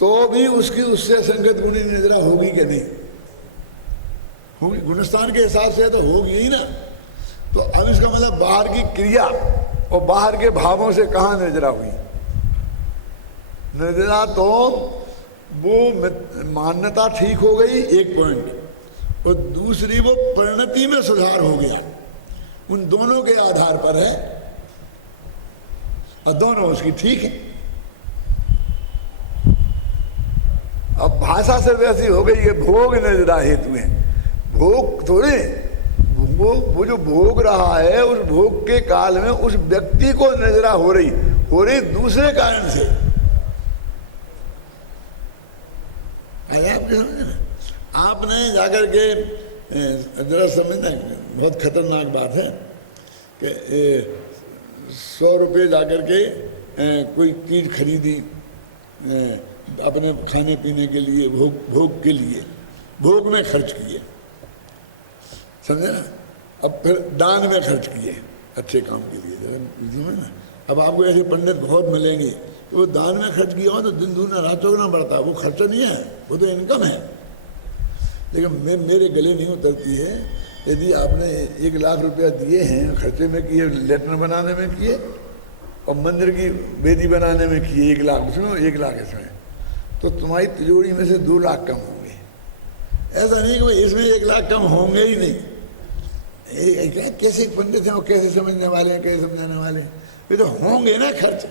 तो भी उसकी उससे असंगत गुणी निद्रा होगी कि नहीं होगी? गुणस्थान के हिसाब से तो होगी ही ना। तो अब इसका मतलब बाहर की क्रिया और बाहर के भावों से कहाँ निद्रा हुई? निद्रा तो वो मान्यता ठीक हो गई, एक पॉइंट, और दूसरी वो परिणति में सुधार हो गया। उन दोनों के आधार पर है, और दोनों उसकी ठीक है। अब भाषा से वैसी हो गई है भोग निद्रा हेतु है। भोग थोड़े, वो जो भोग रहा है उस भोग के काल में उस व्यक्ति को निद्रा हो रही दूसरे कारण से। आपने जाकर के जरा समझना, बहुत खतरनाक बात है कि 100 रुपये जाकर के कोई चीज़ खरीदी अपने खाने पीने के लिए, भोग के लिए, भोग में खर्च किए, समझे ना। अब फिर दान में खर्च किए अच्छे काम के लिए, जरा ना। अब आपको ऐसे पंडित बहुत मिलेंगे, तो वो दान में खर्च किया हो तो दिन दूना रात चौगुना बढ़ता, वो खर्चा नहीं है, वो तो इनकम है। लेकिन मेरे गले नहीं उतरती है यदि आपने 1 लाख रुपया दिए हैं, खर्चे में किए, लेटरिन बनाने में किए और मंदिर की वेदी बनाने में किए 1 लाख, उसमें 1 लाख इसमें, तो तुम्हारी तिजोरी में से 2 लाख कम होंगे। ऐसा नहीं कि इसमें 1 लाख कम होंगे ही नहीं। कैसे पंडित हैं और कैसे समझने वाले हैं, कैसे समझाने वाले हैं, ये तो होंगे ना खर्च।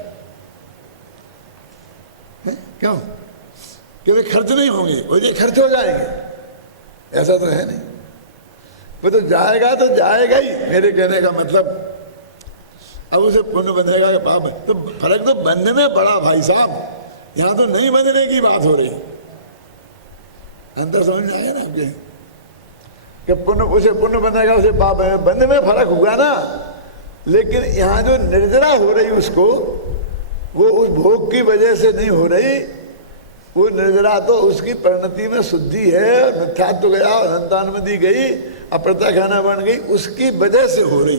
क्यों कि वे खर्च नहीं होंगे और ये खर्च हो जाएंगे? ऐसा तो है नहीं। वो तो जाएगा तो जाएगा ही, मेरे कहने का मतलब। अब उसे पुण्य बंधेगा कि पाप, तो फर्क तो बनने में बड़ा भाई साहब, यहाँ तो नहीं बंधने की बात हो रही। अंतर समझ में आया ना आपके कि उसे पुण्य बंधेगा उसे पाप है, बंधने में फर्क हुआ ना। लेकिन यहाँ जो निर्जरा हो रही उसको, वो उस भोग की वजह से नहीं हो रही, वो निर्जरा तो उसकी परिणति में शुद्धि है, मिथ्यात्व गया, अनंतानुमति गई, अप्रत्याख्याना बन गई, उसकी वजह से हो रही।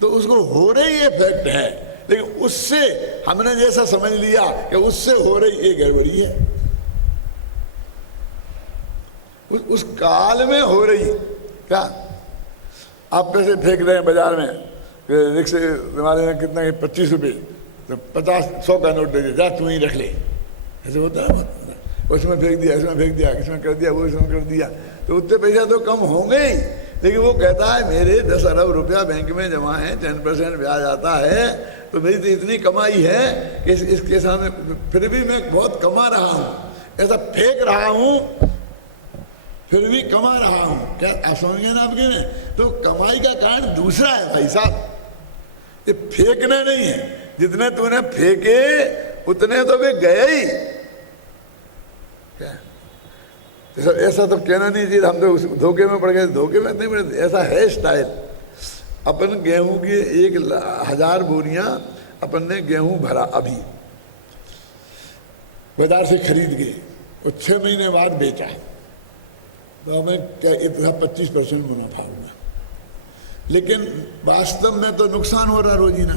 तो उसको हो रही इफेक्ट है, लेकिन उससे हमने जैसा समझ लिया कि उससे हो रही ये गड़बड़ी है। उस काल में हो रही क्या, आप पैसे फेंक रहे हैं बाजार में, रिक्शे वाले ने कितना 25 रुपये, तो 50-100 का नोट दे दिया, जा तू ही रख ले, ऐसे होता है। उसमें फेंक दिया, इसमें फेंक दिया, इसमें कर दिया, वो इसमें कर दिया, तो उतने पैसा तो कम होंगे ही। लेकिन वो कहता है मेरे 10 अरब रुपया बैंक में जमा है, 10% ब्याज आता है, तो मेरी तो इतनी कमाई है कि इसके सामने फिर भी मैं बहुत कमा रहा हूँ, ऐसा फेंक रहा हूँ फिर भी कमा रहा हूँ। क्या आप समझ गए ना आपके में? तो कमाई का कारण दूसरा है भाई साहब, ये फेंकना नहीं है। जितने तूने फेंके उतने तो वे गए ही। क्या ऐसा तो कहना नहीं चाहिए, हम तो उस धोखे में पड़ गए। धोखे में नहीं पड़े, ऐसा है स्टाइल। अपन गेहूं की 1000 बोरियां अपन ने गेहूं भरा अभी बाजार से खरीद के, और 6 महीने बाद बेचा, तो हमें क्या इतना 25% मुनाफा होगा। लेकिन वास्तव में तो नुकसान हो रहा रोजीना,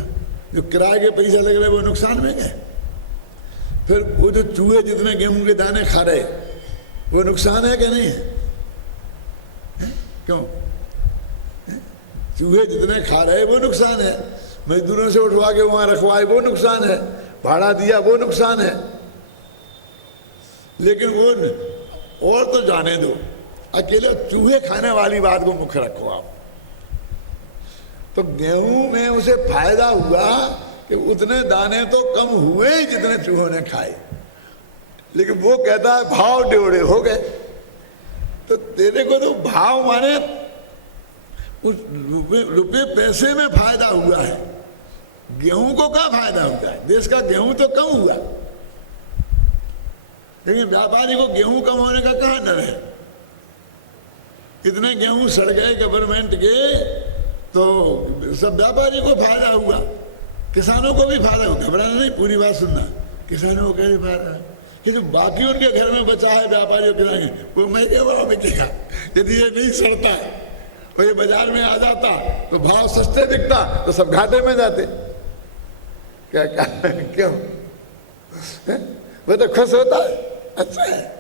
जो किराए के पैसे लग रहे वो नुकसान में गए। फिर वो जो चूहे जितने गेहूं के दाने खा रहे वो नुकसान है क्या नहीं है? क्यों? चूहे जितने खा रहे वो नुकसान है, मजदूरों से उठवा के वहां रखवाए वो नुकसान है, भाड़ा दिया वो नुकसान है। लेकिन वो और तो जाने दो, अकेले चूहे खाने वाली बात को मुख्य रखो आप। तो गेहूं में उसे फायदा हुआ कि उतने दाने तो कम हुए ही जितने चूहों ने खाए, लेकिन वो कहता है भाव डेढ़े हो गए। तो तेरे को तो भाव माने उस रुपये पैसे में फायदा हुआ है, गेहूं को क्या फायदा होता है? देश का गेहूं तो कम हुआ, लेकिन व्यापारी को गेहूं कम होने का कहाँ डर है? इतने गेहूं सड़ गए गवर्नमेंट के, तो सब व्यापारी को फायदा हुआ, किसानों को भी फायदा हुआ। घबराना नहीं, पूरी बात सुनना। किसानों को कैसे फायदा है कि जो बाकी उनके घर में बचा है व्यापारियों के लिए, वो महंगे भाव बिकेगा। यदि ये नहीं सड़ता है और ये बाजार में आ जाता तो भाव सस्ते बिकता, तो सब घाटे में जाते। क्या क्या क्यों? वो तो खुश होता है, अच्छा है।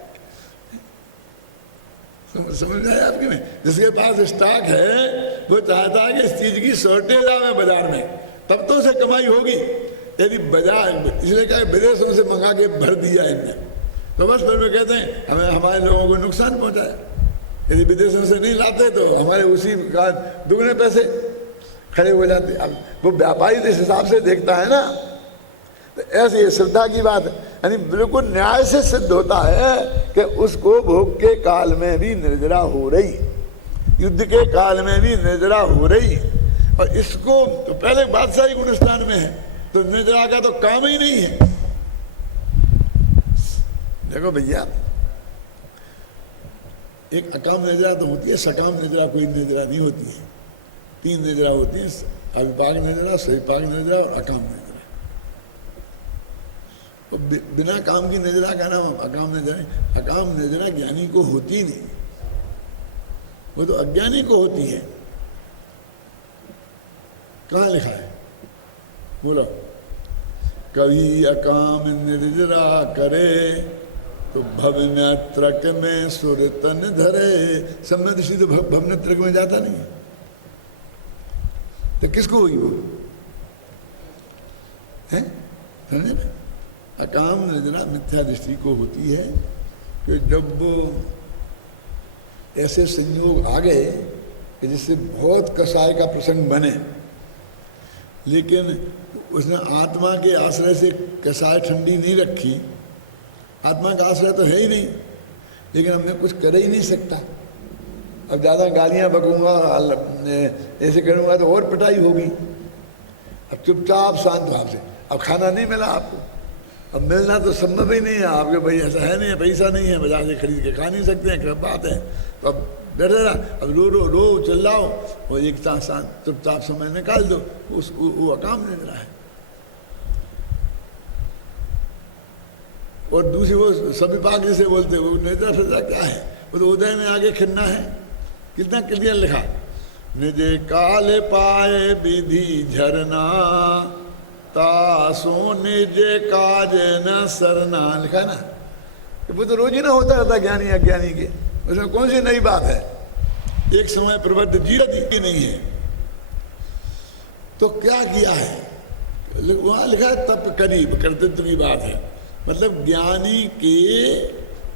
समझ आए आपके में? जिसके पास स्टॉक है वो चाहता है कि इस चीज की शॉर्टेज आवे बाजार में, तब तो उसे कमाई होगी। यदि बाजार इसलिए क्या विदेशों से मंगा के भर दिया इनने, तो बस फिर वे कहते हैं हमें हमारे लोगों को नुकसान पहुंचाया। यदि विदेशों से नहीं लाते तो हमारे उसी का दुगने पैसे खड़े हो जाते। अब वो व्यापारी इस हिसाब से देखता है ना, तो ऐसी श्रद्धा की बात है। यानी बिल्कुल न्याय से सिद्ध होता है कि उसको भोग के काल में भी निर्जरा हो रही, युद्ध के काल में भी निर्जरा हो रही। और इसको तो पहले बादशाही गुलिस्तान में है, तो निर्जरा का तो काम ही नहीं है। देखो भैया, एक अकाम निर्जरा तो होती है, सकाम निर्जरा कोई निर्जरा नहीं होती है। 3 निर्जरा होती है, अविपाक निर्जरा, सविपाक निर्जरा और अकाम निर्जरा। तो बिना काम की निर्जरा का नाम अकाम निर्जरा। अकाम निर्जरा ज्ञानी को होती नहीं, वो तो अज्ञानी को होती है। कहाँ लिखा है? बोलो। कभी अकाम निर्जरा करे तो भवनेत्रक में सुरतन धरे। सब में तो भवनेत्रक में जाता नहीं है, तो किसको होगी वो? है समझे ना? अकाम निर्जरा मिथ्या दृष्टि को होती है कि जब वो ऐसे संयोग आ गए कि जिससे बहुत कसाय का प्रसंग बने, लेकिन उसने आत्मा के आश्रय से कसाय ठंडी नहीं रखी। आत्मा का आश्रय तो है ही नहीं, लेकिन हमने कुछ कर ही नहीं सकता। अब ज़्यादा गालियाँ बकूँगा, ऐसे करूँगा तो और पिटाई होगी। अब चुपचाप शांत भाव से, अब खाना नहीं मिला आपको, अब मिलना तो संभव ही नहीं है आपके, भाई ऐसा है नहीं है, पैसा नहीं है, बाजार से खरीद के खा नहीं सकते हैं, क्या बात है। तो अब डर रहा, अब रो चिल्लाओ, और एक शांत चुपचाप समय निकाल दो, वो अकाम निर्जरा है। और दूसरी वो सभी पाक जैसे बोलते वो निर्जरा फिर क्या है? वो तो उदय में आगे खिलना है। कितना क्लियर लिखा, निजे काल पाए विधि झरना तासो निजे काज न सरना, लिखा है ना। वो तो रोज ही ना होता रहता ज्ञानी अज्ञानी के, उसमें कौन सी नई बात है? एक समय प्रबद्ध जीवन ही नहीं है। तो क्या किया है वहां लिखा है, तप करीब कर्तृत्व की बात है। मतलब ज्ञानी के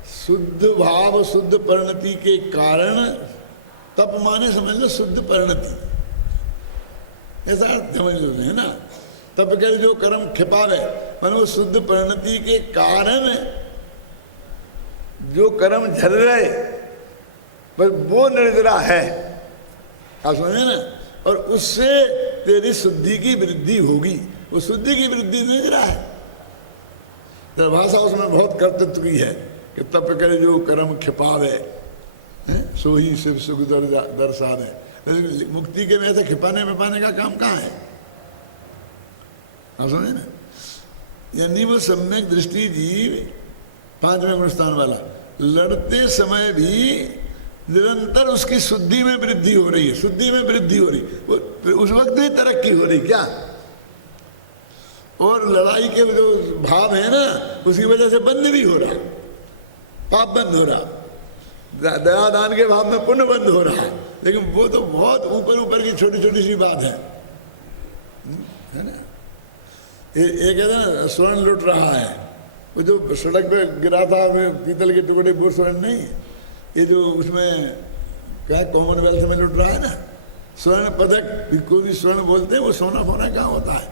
शुद्ध भाव शुद्ध परिणति के कारण, तप माने समझ लो शुद्ध परिणति, ऐसा समझ लो है ना। तप कर जो कर्म खिपावे माने वो शुद्ध परिणति के कारण जो कर्म झर रहे बस वो निर्जरा है, आप समझे ना। और उससे तेरी शुद्धि की वृद्धि होगी, वो शुद्धि की वृद्धि निर्जरा है। तो भाषा उसमें बहुत कर्तृत्व की है कि तप करे जो कर्म खिपावे सो ही शिव सुख दर्शावे। मुक्ति के में ऐसे खिपाने मिपाने का काम कहाँ है, आप समझे ना। यानी वो सम्यक दृष्टि जीव 5वें गुणस्थान वाला लड़ते समय भी निरंतर उसकी शुद्धि में वृद्धि हो रही है, शुद्धि में वृद्धि हो रही, उस वक्त भी तरक्की हो रही क्या। और लड़ाई के जो भाव है ना उसकी वजह से बंद भी हो रहा, पाप बंद हो रहा, दया दान के भाव में पुण्य बंद हो रहा। लेकिन वो तो बहुत ऊपर ऊपर की छोटी छोटी सी बात है ना। एक है ना स्वर्ण लुट रहा है, वो जो सड़क पे गिरा था पीतल के टुकड़े, वो स्वर्ण नहीं है, ये जो उसमें क्या कॉमनवेल्थ में लुट रहा है ना स्वर्ण पदक, कोई भी स्वर्ण बोलते हैं, वो सोना फोना कहाँ होता है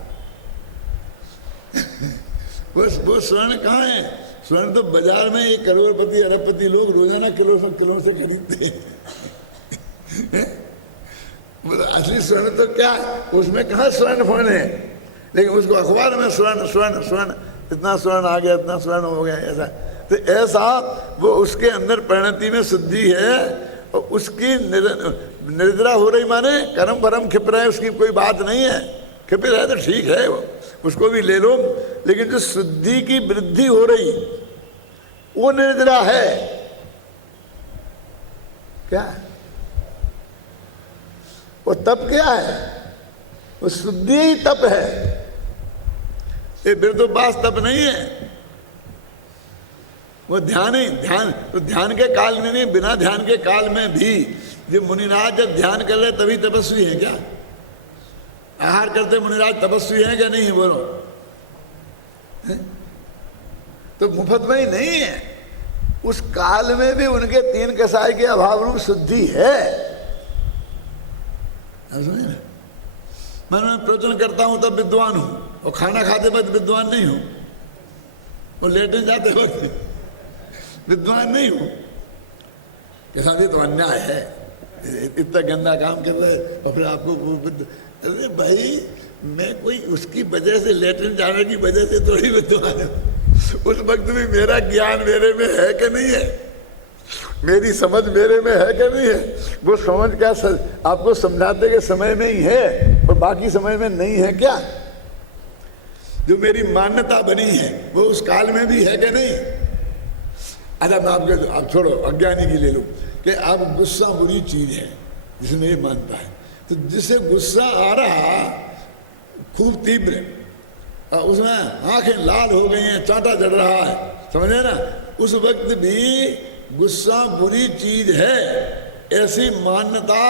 वो स्वर्ण कहाँ है। स्वर्ण तो बाजार में ये करोड़पति अरबपति लोग रोजाना किलो से खरीदते हैं असली स्वर्ण तो क्या है, उसमें कहाँ स्वर्ण फोन है, लेकिन उसको अखबार में स्वर्ण स्वर्ण स्वर्ण, इतना स्वर्ण आ गया, इतना स्वर्ण हो गया, ऐसा। तो ऐसा वो उसके अंदर परिणति में शुद्धि है और उसकी निर्जरा हो रही, माने कर्म भरम खिप रहे, उसकी कोई बात नहीं है। खिप रहे तो ठीक है, वो उसको भी ले लो, लेकिन जो शुद्धि की वृद्धि हो रही वो निर्जरा है क्या। वो तप क्या है, वो शुद्धि ही तप है, ये विरुद्धाभास तप नहीं है। वो ध्यान ही ध्यान, तो ध्यान के काल में नहीं, बिना ध्यान के काल में भी जो मुनिराज जब ध्यान कर रहे तभी तपस्वी है क्या। आहार करते मुनिराज तपस्वी है क्या नहीं है, बोलो। तो मुफ्त में ही नहीं है, उस काल में भी उनके 3 कसाई के अभाव रूप शुद्धि है। मैं प्रवचन करता हूं तब विद्वान हूं, और खाना खाते वक्त विद्वान नहीं हूं, और लेटने जाते वक्त विद्वान नहीं हूं। कैसा भी तो अन्याय है, इतना गंदा काम कर रहे और फिर आपको। अरे भाई मैं कोई उसकी वजह से लेटरिन जाने की वजह से थोड़ी विद्वान हूं, उस वक्त भी मेरा ज्ञान मेरे में है कि नहीं है, मेरी समझ मेरे में है कि नहीं है। वो समझ क्या आपको समझाते के समय में ही है और बाकी समय में नहीं है क्या। जो मेरी मान्यता बनी है वो उस काल में भी है कि नहीं। अच्छा मैं आपके, आप छोड़ो अज्ञानी की ले लो कि आप गुस्सा बुरी चीज है जिसे नहीं मानता है, तो जिसे गुस्सा आ रहा खूब तीव्र, उसमें आंखें लाल हो गई हैं, चांटा चढ़ रहा है, समझे ना, उस वक्त भी गुस्सा बुरी चीज है ऐसी मान्यता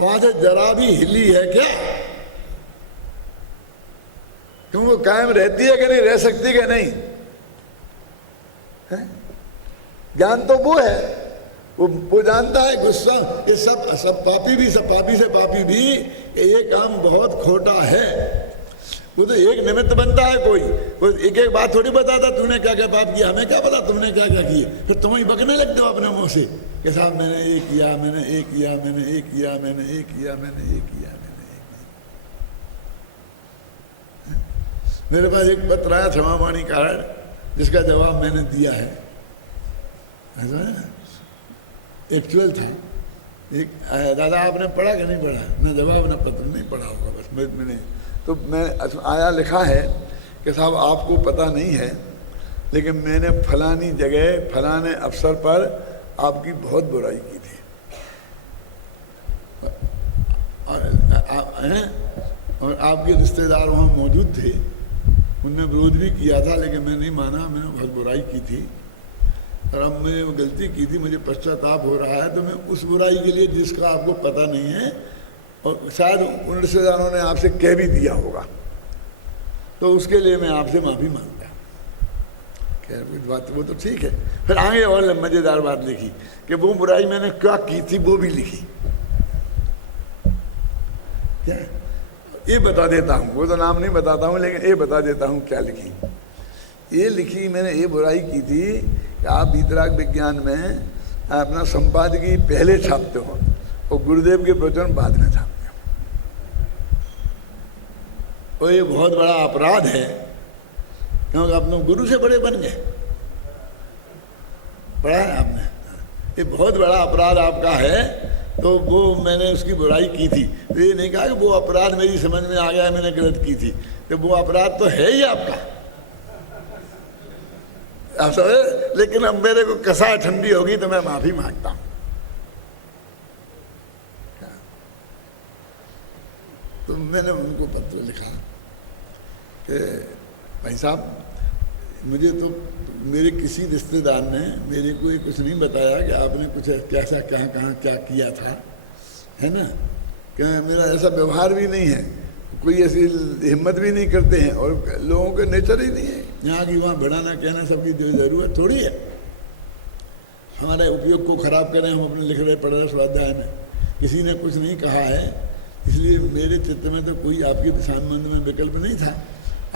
वहां से जरा भी हिली है क्या। क्यों वो कायम रहती है कि नहीं, रह सकती कि नहीं है? ज्ञान तो वो है, वो जानता है गुस्सा, ये सब पापी भी, सब पापी से पापी भी ये काम बहुत खोटा है। वो तो एक निमित्त बनता है, कोई एक एक बात थोड़ी बताता तूने क्या क्या पाप किया, हमें क्या पता तुमने क्या क्या किए। फिर तुम ही बकने लगते हो अपने मुंह से कि साहब मैंने ये किया, मैंने ये किया, मैंने ये किया, मैंने ये किया, मैंने ये किया, मैंने ये किया। मेरे पास एक पत्र आया क्षमावाणी कारण, जिसका जवाब मैंने दिया है, ऐसा है ना, एक्चुअल था। एक दादा आपने पढ़ा कि नहीं पढ़ा, न जवाब न पत्र, नहीं पढ़ा होगा बस मैंने। तो मैं आया लिखा है कि साहब आपको पता नहीं है, लेकिन मैंने फलानी जगह फलाने अवसर पर आपकी बहुत बुराई की थी, और आपके रिश्तेदार वहाँ मौजूद थे, उनने विरोध भी किया था, लेकिन मैं नहीं माना, मैंने बहुत बुराई की थी। और अब मैंने वो गलती की थी, मुझे पश्चाताप हो रहा है, तो मैं उस बुराई के लिए जिसका आपको पता नहीं है और शायद उन रिश्तेदारों ने आपसे कह भी दिया होगा, तो उसके लिए मैं आपसे माफ़ी मांगता। खैर बात वो तो ठीक है। फिर आगे और मज़ेदार बात लिखी कि वो बुराई मैंने क्या की थी वो भी लिखी। क्या ये बता देता हूँ, वो तो नाम नहीं बताता हूँ, लेकिन ये बता देता हूँ क्या लिखी। ये लिखी मैंने, ये बुराई की थी कि आप वीतराग विज्ञान में अपना संपादकीय पहले छापते हो और गुरुदेव के प्रवचन बाद में छापते हो। और ये बहुत बड़ा अपराध है, क्योंकि अपने गुरु से बड़े बन गए। पढ़ा है आपने, ये बहुत बड़ा अपराध आपका है। तो वो मैंने उसकी बुराई की थी, तो ये नहीं कहा कि वो अपराध मेरी समझ में आ गया, मैंने गलत की थी, तो वो अपराध तो है ही आपका, आप समझे। लेकिन अब मेरे को कसा ठंडी होगी तो मैं माफी मांगता हूं। तो मैंने उनको पत्र लिखा कि भाई साहब, मुझे तो मेरे किसी रिश्तेदार ने मेरे को ये कुछ नहीं बताया कि आपने कुछ कैसा कहाँ कहाँ क्या किया था, है ना। क्या मेरा ऐसा व्यवहार भी नहीं है, कोई ऐसी हिम्मत भी नहीं करते हैं, और लोगों के नेचर ही नहीं है यहाँ की वहाँ बढ़ाना कहना सबकी जरूरत थोड़ी है। हमारे उपयोग को खराब करें, हम अपने लिख रहे पढ़ रहे स्वाध्याय में, किसी ने कुछ नहीं कहा है, इसलिए मेरे चित्त में तो कोई आपके दिशानबंद में विकल्प नहीं था।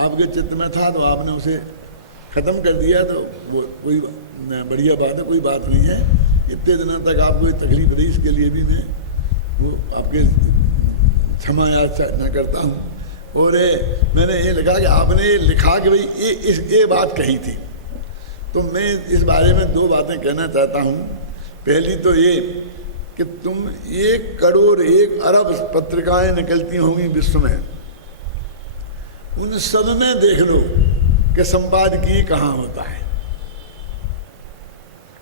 आपके चित्त में था तो आपने उसे ख़त्म कर दिया, तो वो कोई बढ़िया बात है, कोई बात नहीं है। इतने दिनों तक आपको ये तकलीफ रही, इसके लिए भी मैं वो आपके क्षमा याद न करता हूँ। और मैंने ये लिखा कि आपने ये लिखा कि भाई ये बात कही थी, तो मैं इस बारे में दो बातें कहना चाहता हूँ। पहली तो ये कि तुम 1 करोड़ 1 अरब पत्रिकाएं निकलती होंगी विश्व में, उन सब में देख लो कि संपादकीय कहाँ होता है,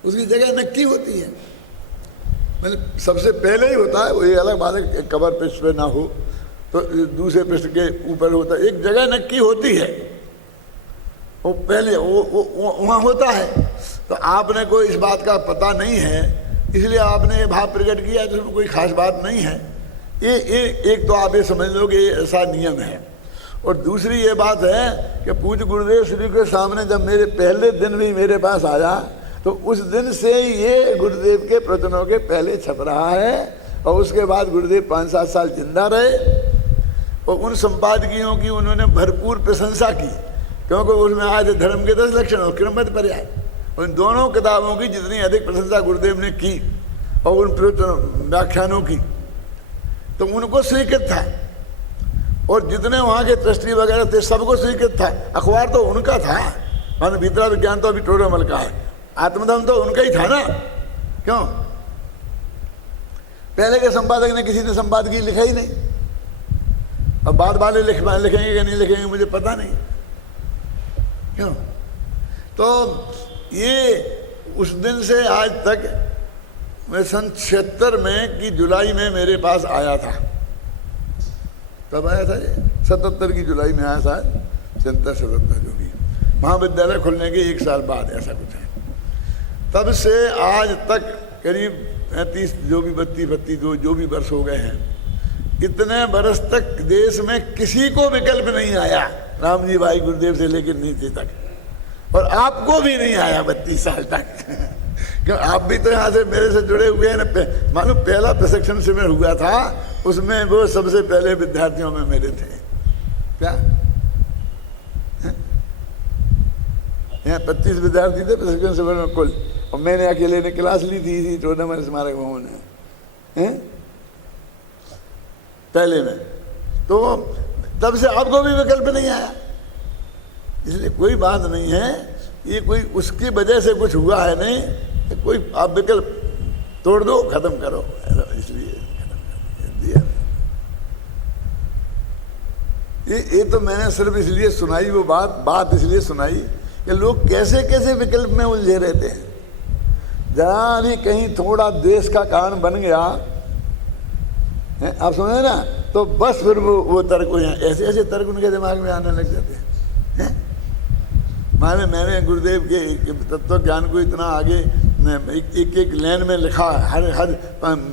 उसकी जगह नक्की होती है। मतलब सबसे पहले ही होता है, वो ये अलग बात है कवर पृष्ठ पे ना हो तो दूसरे पृष्ठ के ऊपर होता है, एक जगह नक्की होती है, वो पहले वो वहाँ होता है। तो आपने कोई इस बात का पता नहीं है, इसलिए आपने ये भाव प्रकट किया, तो उसमें कोई खास बात नहीं है। ये एक तो आप ये समझ लो कि ऐसा नियम है। और दूसरी ये बात है कि पूज्य गुरुदेव श्री के सामने जब मेरे पहले दिन भी मेरे पास आया, तो उस दिन से ये गुरुदेव के प्रवचनों के पहले छप रहा है, और उसके बाद गुरुदेव 5-7 साल जिंदा रहे, और उन संपादकियों की उन्होंने भरपूर प्रशंसा की, क्योंकि उसमें आए थे धर्म के 10 लक्षण और क्रमबद्ध पर्याय। उन दोनों किताबों की जितनी अधिक प्रशंसा गुरुदेव ने की और उन प्रवचन व्याख्यानों की, तो उनको स्वीकृत था। और जितने वहाँ के ट्रस्टी वगैरह थे सबको स्वीकृत था। अखबार तो उनका था, मानो वीतराग विज्ञान तो अभी टोडरमल का है, आत्मधर्म तो उनका ही था ना। क्यों? पहले के संपादक ने किसी ने संपादकीय लिखा ही नहीं, अब बाद वाले लिखेंगे कि नहीं लिखेंगे मुझे पता नहीं। क्यों? तो ये उस दिन से आज तक, मैं सन 76 में की जुलाई में मेरे पास आया था। कब आया था ये? 77 की जुलाई में आया था, 77 जो भी, महाविद्यालय खुलने के 1 साल बाद, ऐसा कुछ है। तब से आज तक करीब 35 जो भी 32 जो भी वर्ष हो गए हैं, इतने वर्ष तक देश में किसी को विकल्प नहीं आया राम जी भाई गुरुदेव से लेकर नीचे तक, और आपको भी नहीं आया 32 साल तक। क्यों? आप भी तो यहाँ से मेरे से जुड़े हुए हैं ना। मालूम पहला प्रशिक्षण शिविर हुआ था, उसमें वो सबसे पहले विद्यार्थियों में मेरे थे। क्या यहाँ 25 विद्यार्थी थे प्रशिक्षण शिविर में कुल, और मैंने अकेले ने क्लास ली थी टूर्नामेंट स्मारक भवन में पहले में। तो तब से आपको भी विकल्प नहीं आया, इसलिए कोई बात नहीं है, ये कोई उसकी वजह से कुछ हुआ है नहीं, कोई आप विकल्प तोड़ दो, खत्म करो, इसलिए खत्म कर दिया। ये तो मैंने सिर्फ इसलिए सुनाई, वो बात इसलिए सुनाई कि लोग कैसे कैसे विकल्प में उलझे रहते हैं। जहाँ भी कहीं थोड़ा द्वेष का कारण बन गया, आप समझे ना, तो बस फिर वो तर्क, ऐसे ऐसे तर्क उनके दिमाग में आने लग जाते हैं। मैंने गुरुदेव के तत्व ज्ञान को इतना आगे एक एक लाइन में लिखा, हर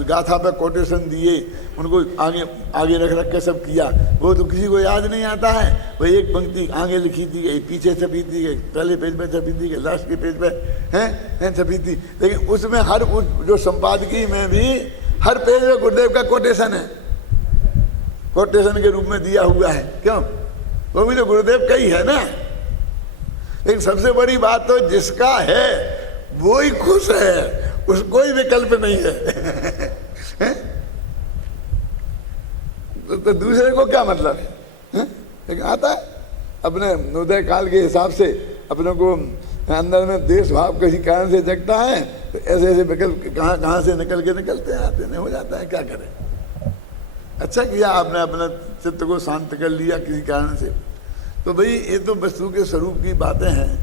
गाथा पे कोटेशन दिए, उनको आगे आगे रख के सब किया। वो तो किसी को याद नहीं आता है। वो एक पंक्ति आगे लिखी थी, पीछे छपी थी, पहले पेज पे छपी थी, लास्ट के पेज पे हैं छपी थी। लेकिन उसमें हर जो संपादकीय में भी हर पेज में गुरुदेव का कोटेशन है, कोटेशन के रूप में दिया हुआ है। क्यों? वो भी तो गुरुदेव का ही है ना। लेकिन सबसे बड़ी बात तो जिसका है वो ही खुश है, उसको ही विकल्प नहीं है। तो दूसरे को क्या मतलब है? लेकिन आता है अपने उदय काल के हिसाब से अपने को अंदर में देश भाव किसी कारण से जगता है, तो ऐसे ऐसे विकल्प कहाँ से निकलते हैं, आते नहीं हो जाता है। क्या करें? अच्छा किया आपने अपना चित्त को शांत कर लिया किसी कारण से। तो भाई ये तो वस्तु के स्वरूप की बातें हैं,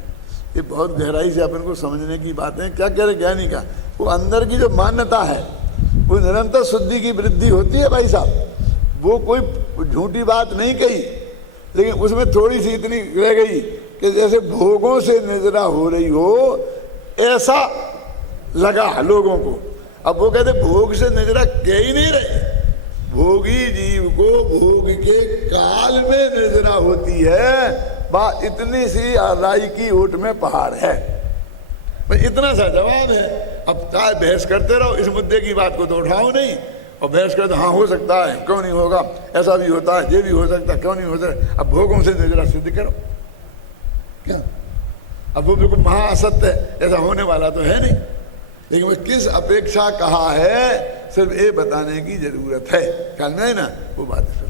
ये बहुत गहराई से अपन को समझने की बातें हैं। क्या कह रहे ज्ञानी का? वो अंदर की जो मान्यता है वो निरंतर शुद्धि की वृद्धि होती है भाई साहब। वो कोई झूठी बात नहीं कही, लेकिन उसमें थोड़ी सी इतनी रह गई कि जैसे भोगों से निजरा हो रही हो ऐसा लगा लोगों को। अब वो कहते भोग से निजरा कह ही नहीं रहे, भोगी जीव को भोग के काल में निजरा होती है। इतनी सी राई की ओट में पहाड़ है, इतना सा जवाब है। अब चाहे बहस करते रहो, इस मुद्दे की बात को तो उठाओ नहीं, और बहस करते हाँ हो सकता है, क्यों नहीं होगा, ऐसा भी होता है, ये भी हो सकता है, क्यों नहीं हो सकता। अब भोगों से निजरा सिद्ध करो क्या? अब वो बिल्कुल महाअसत्य है, ऐसा होने वाला तो है नहीं। लेकिन वो किस अपेक्षा कहा है सिर्फ ये बताने की जरूरत है, कहना है ना वो बात है।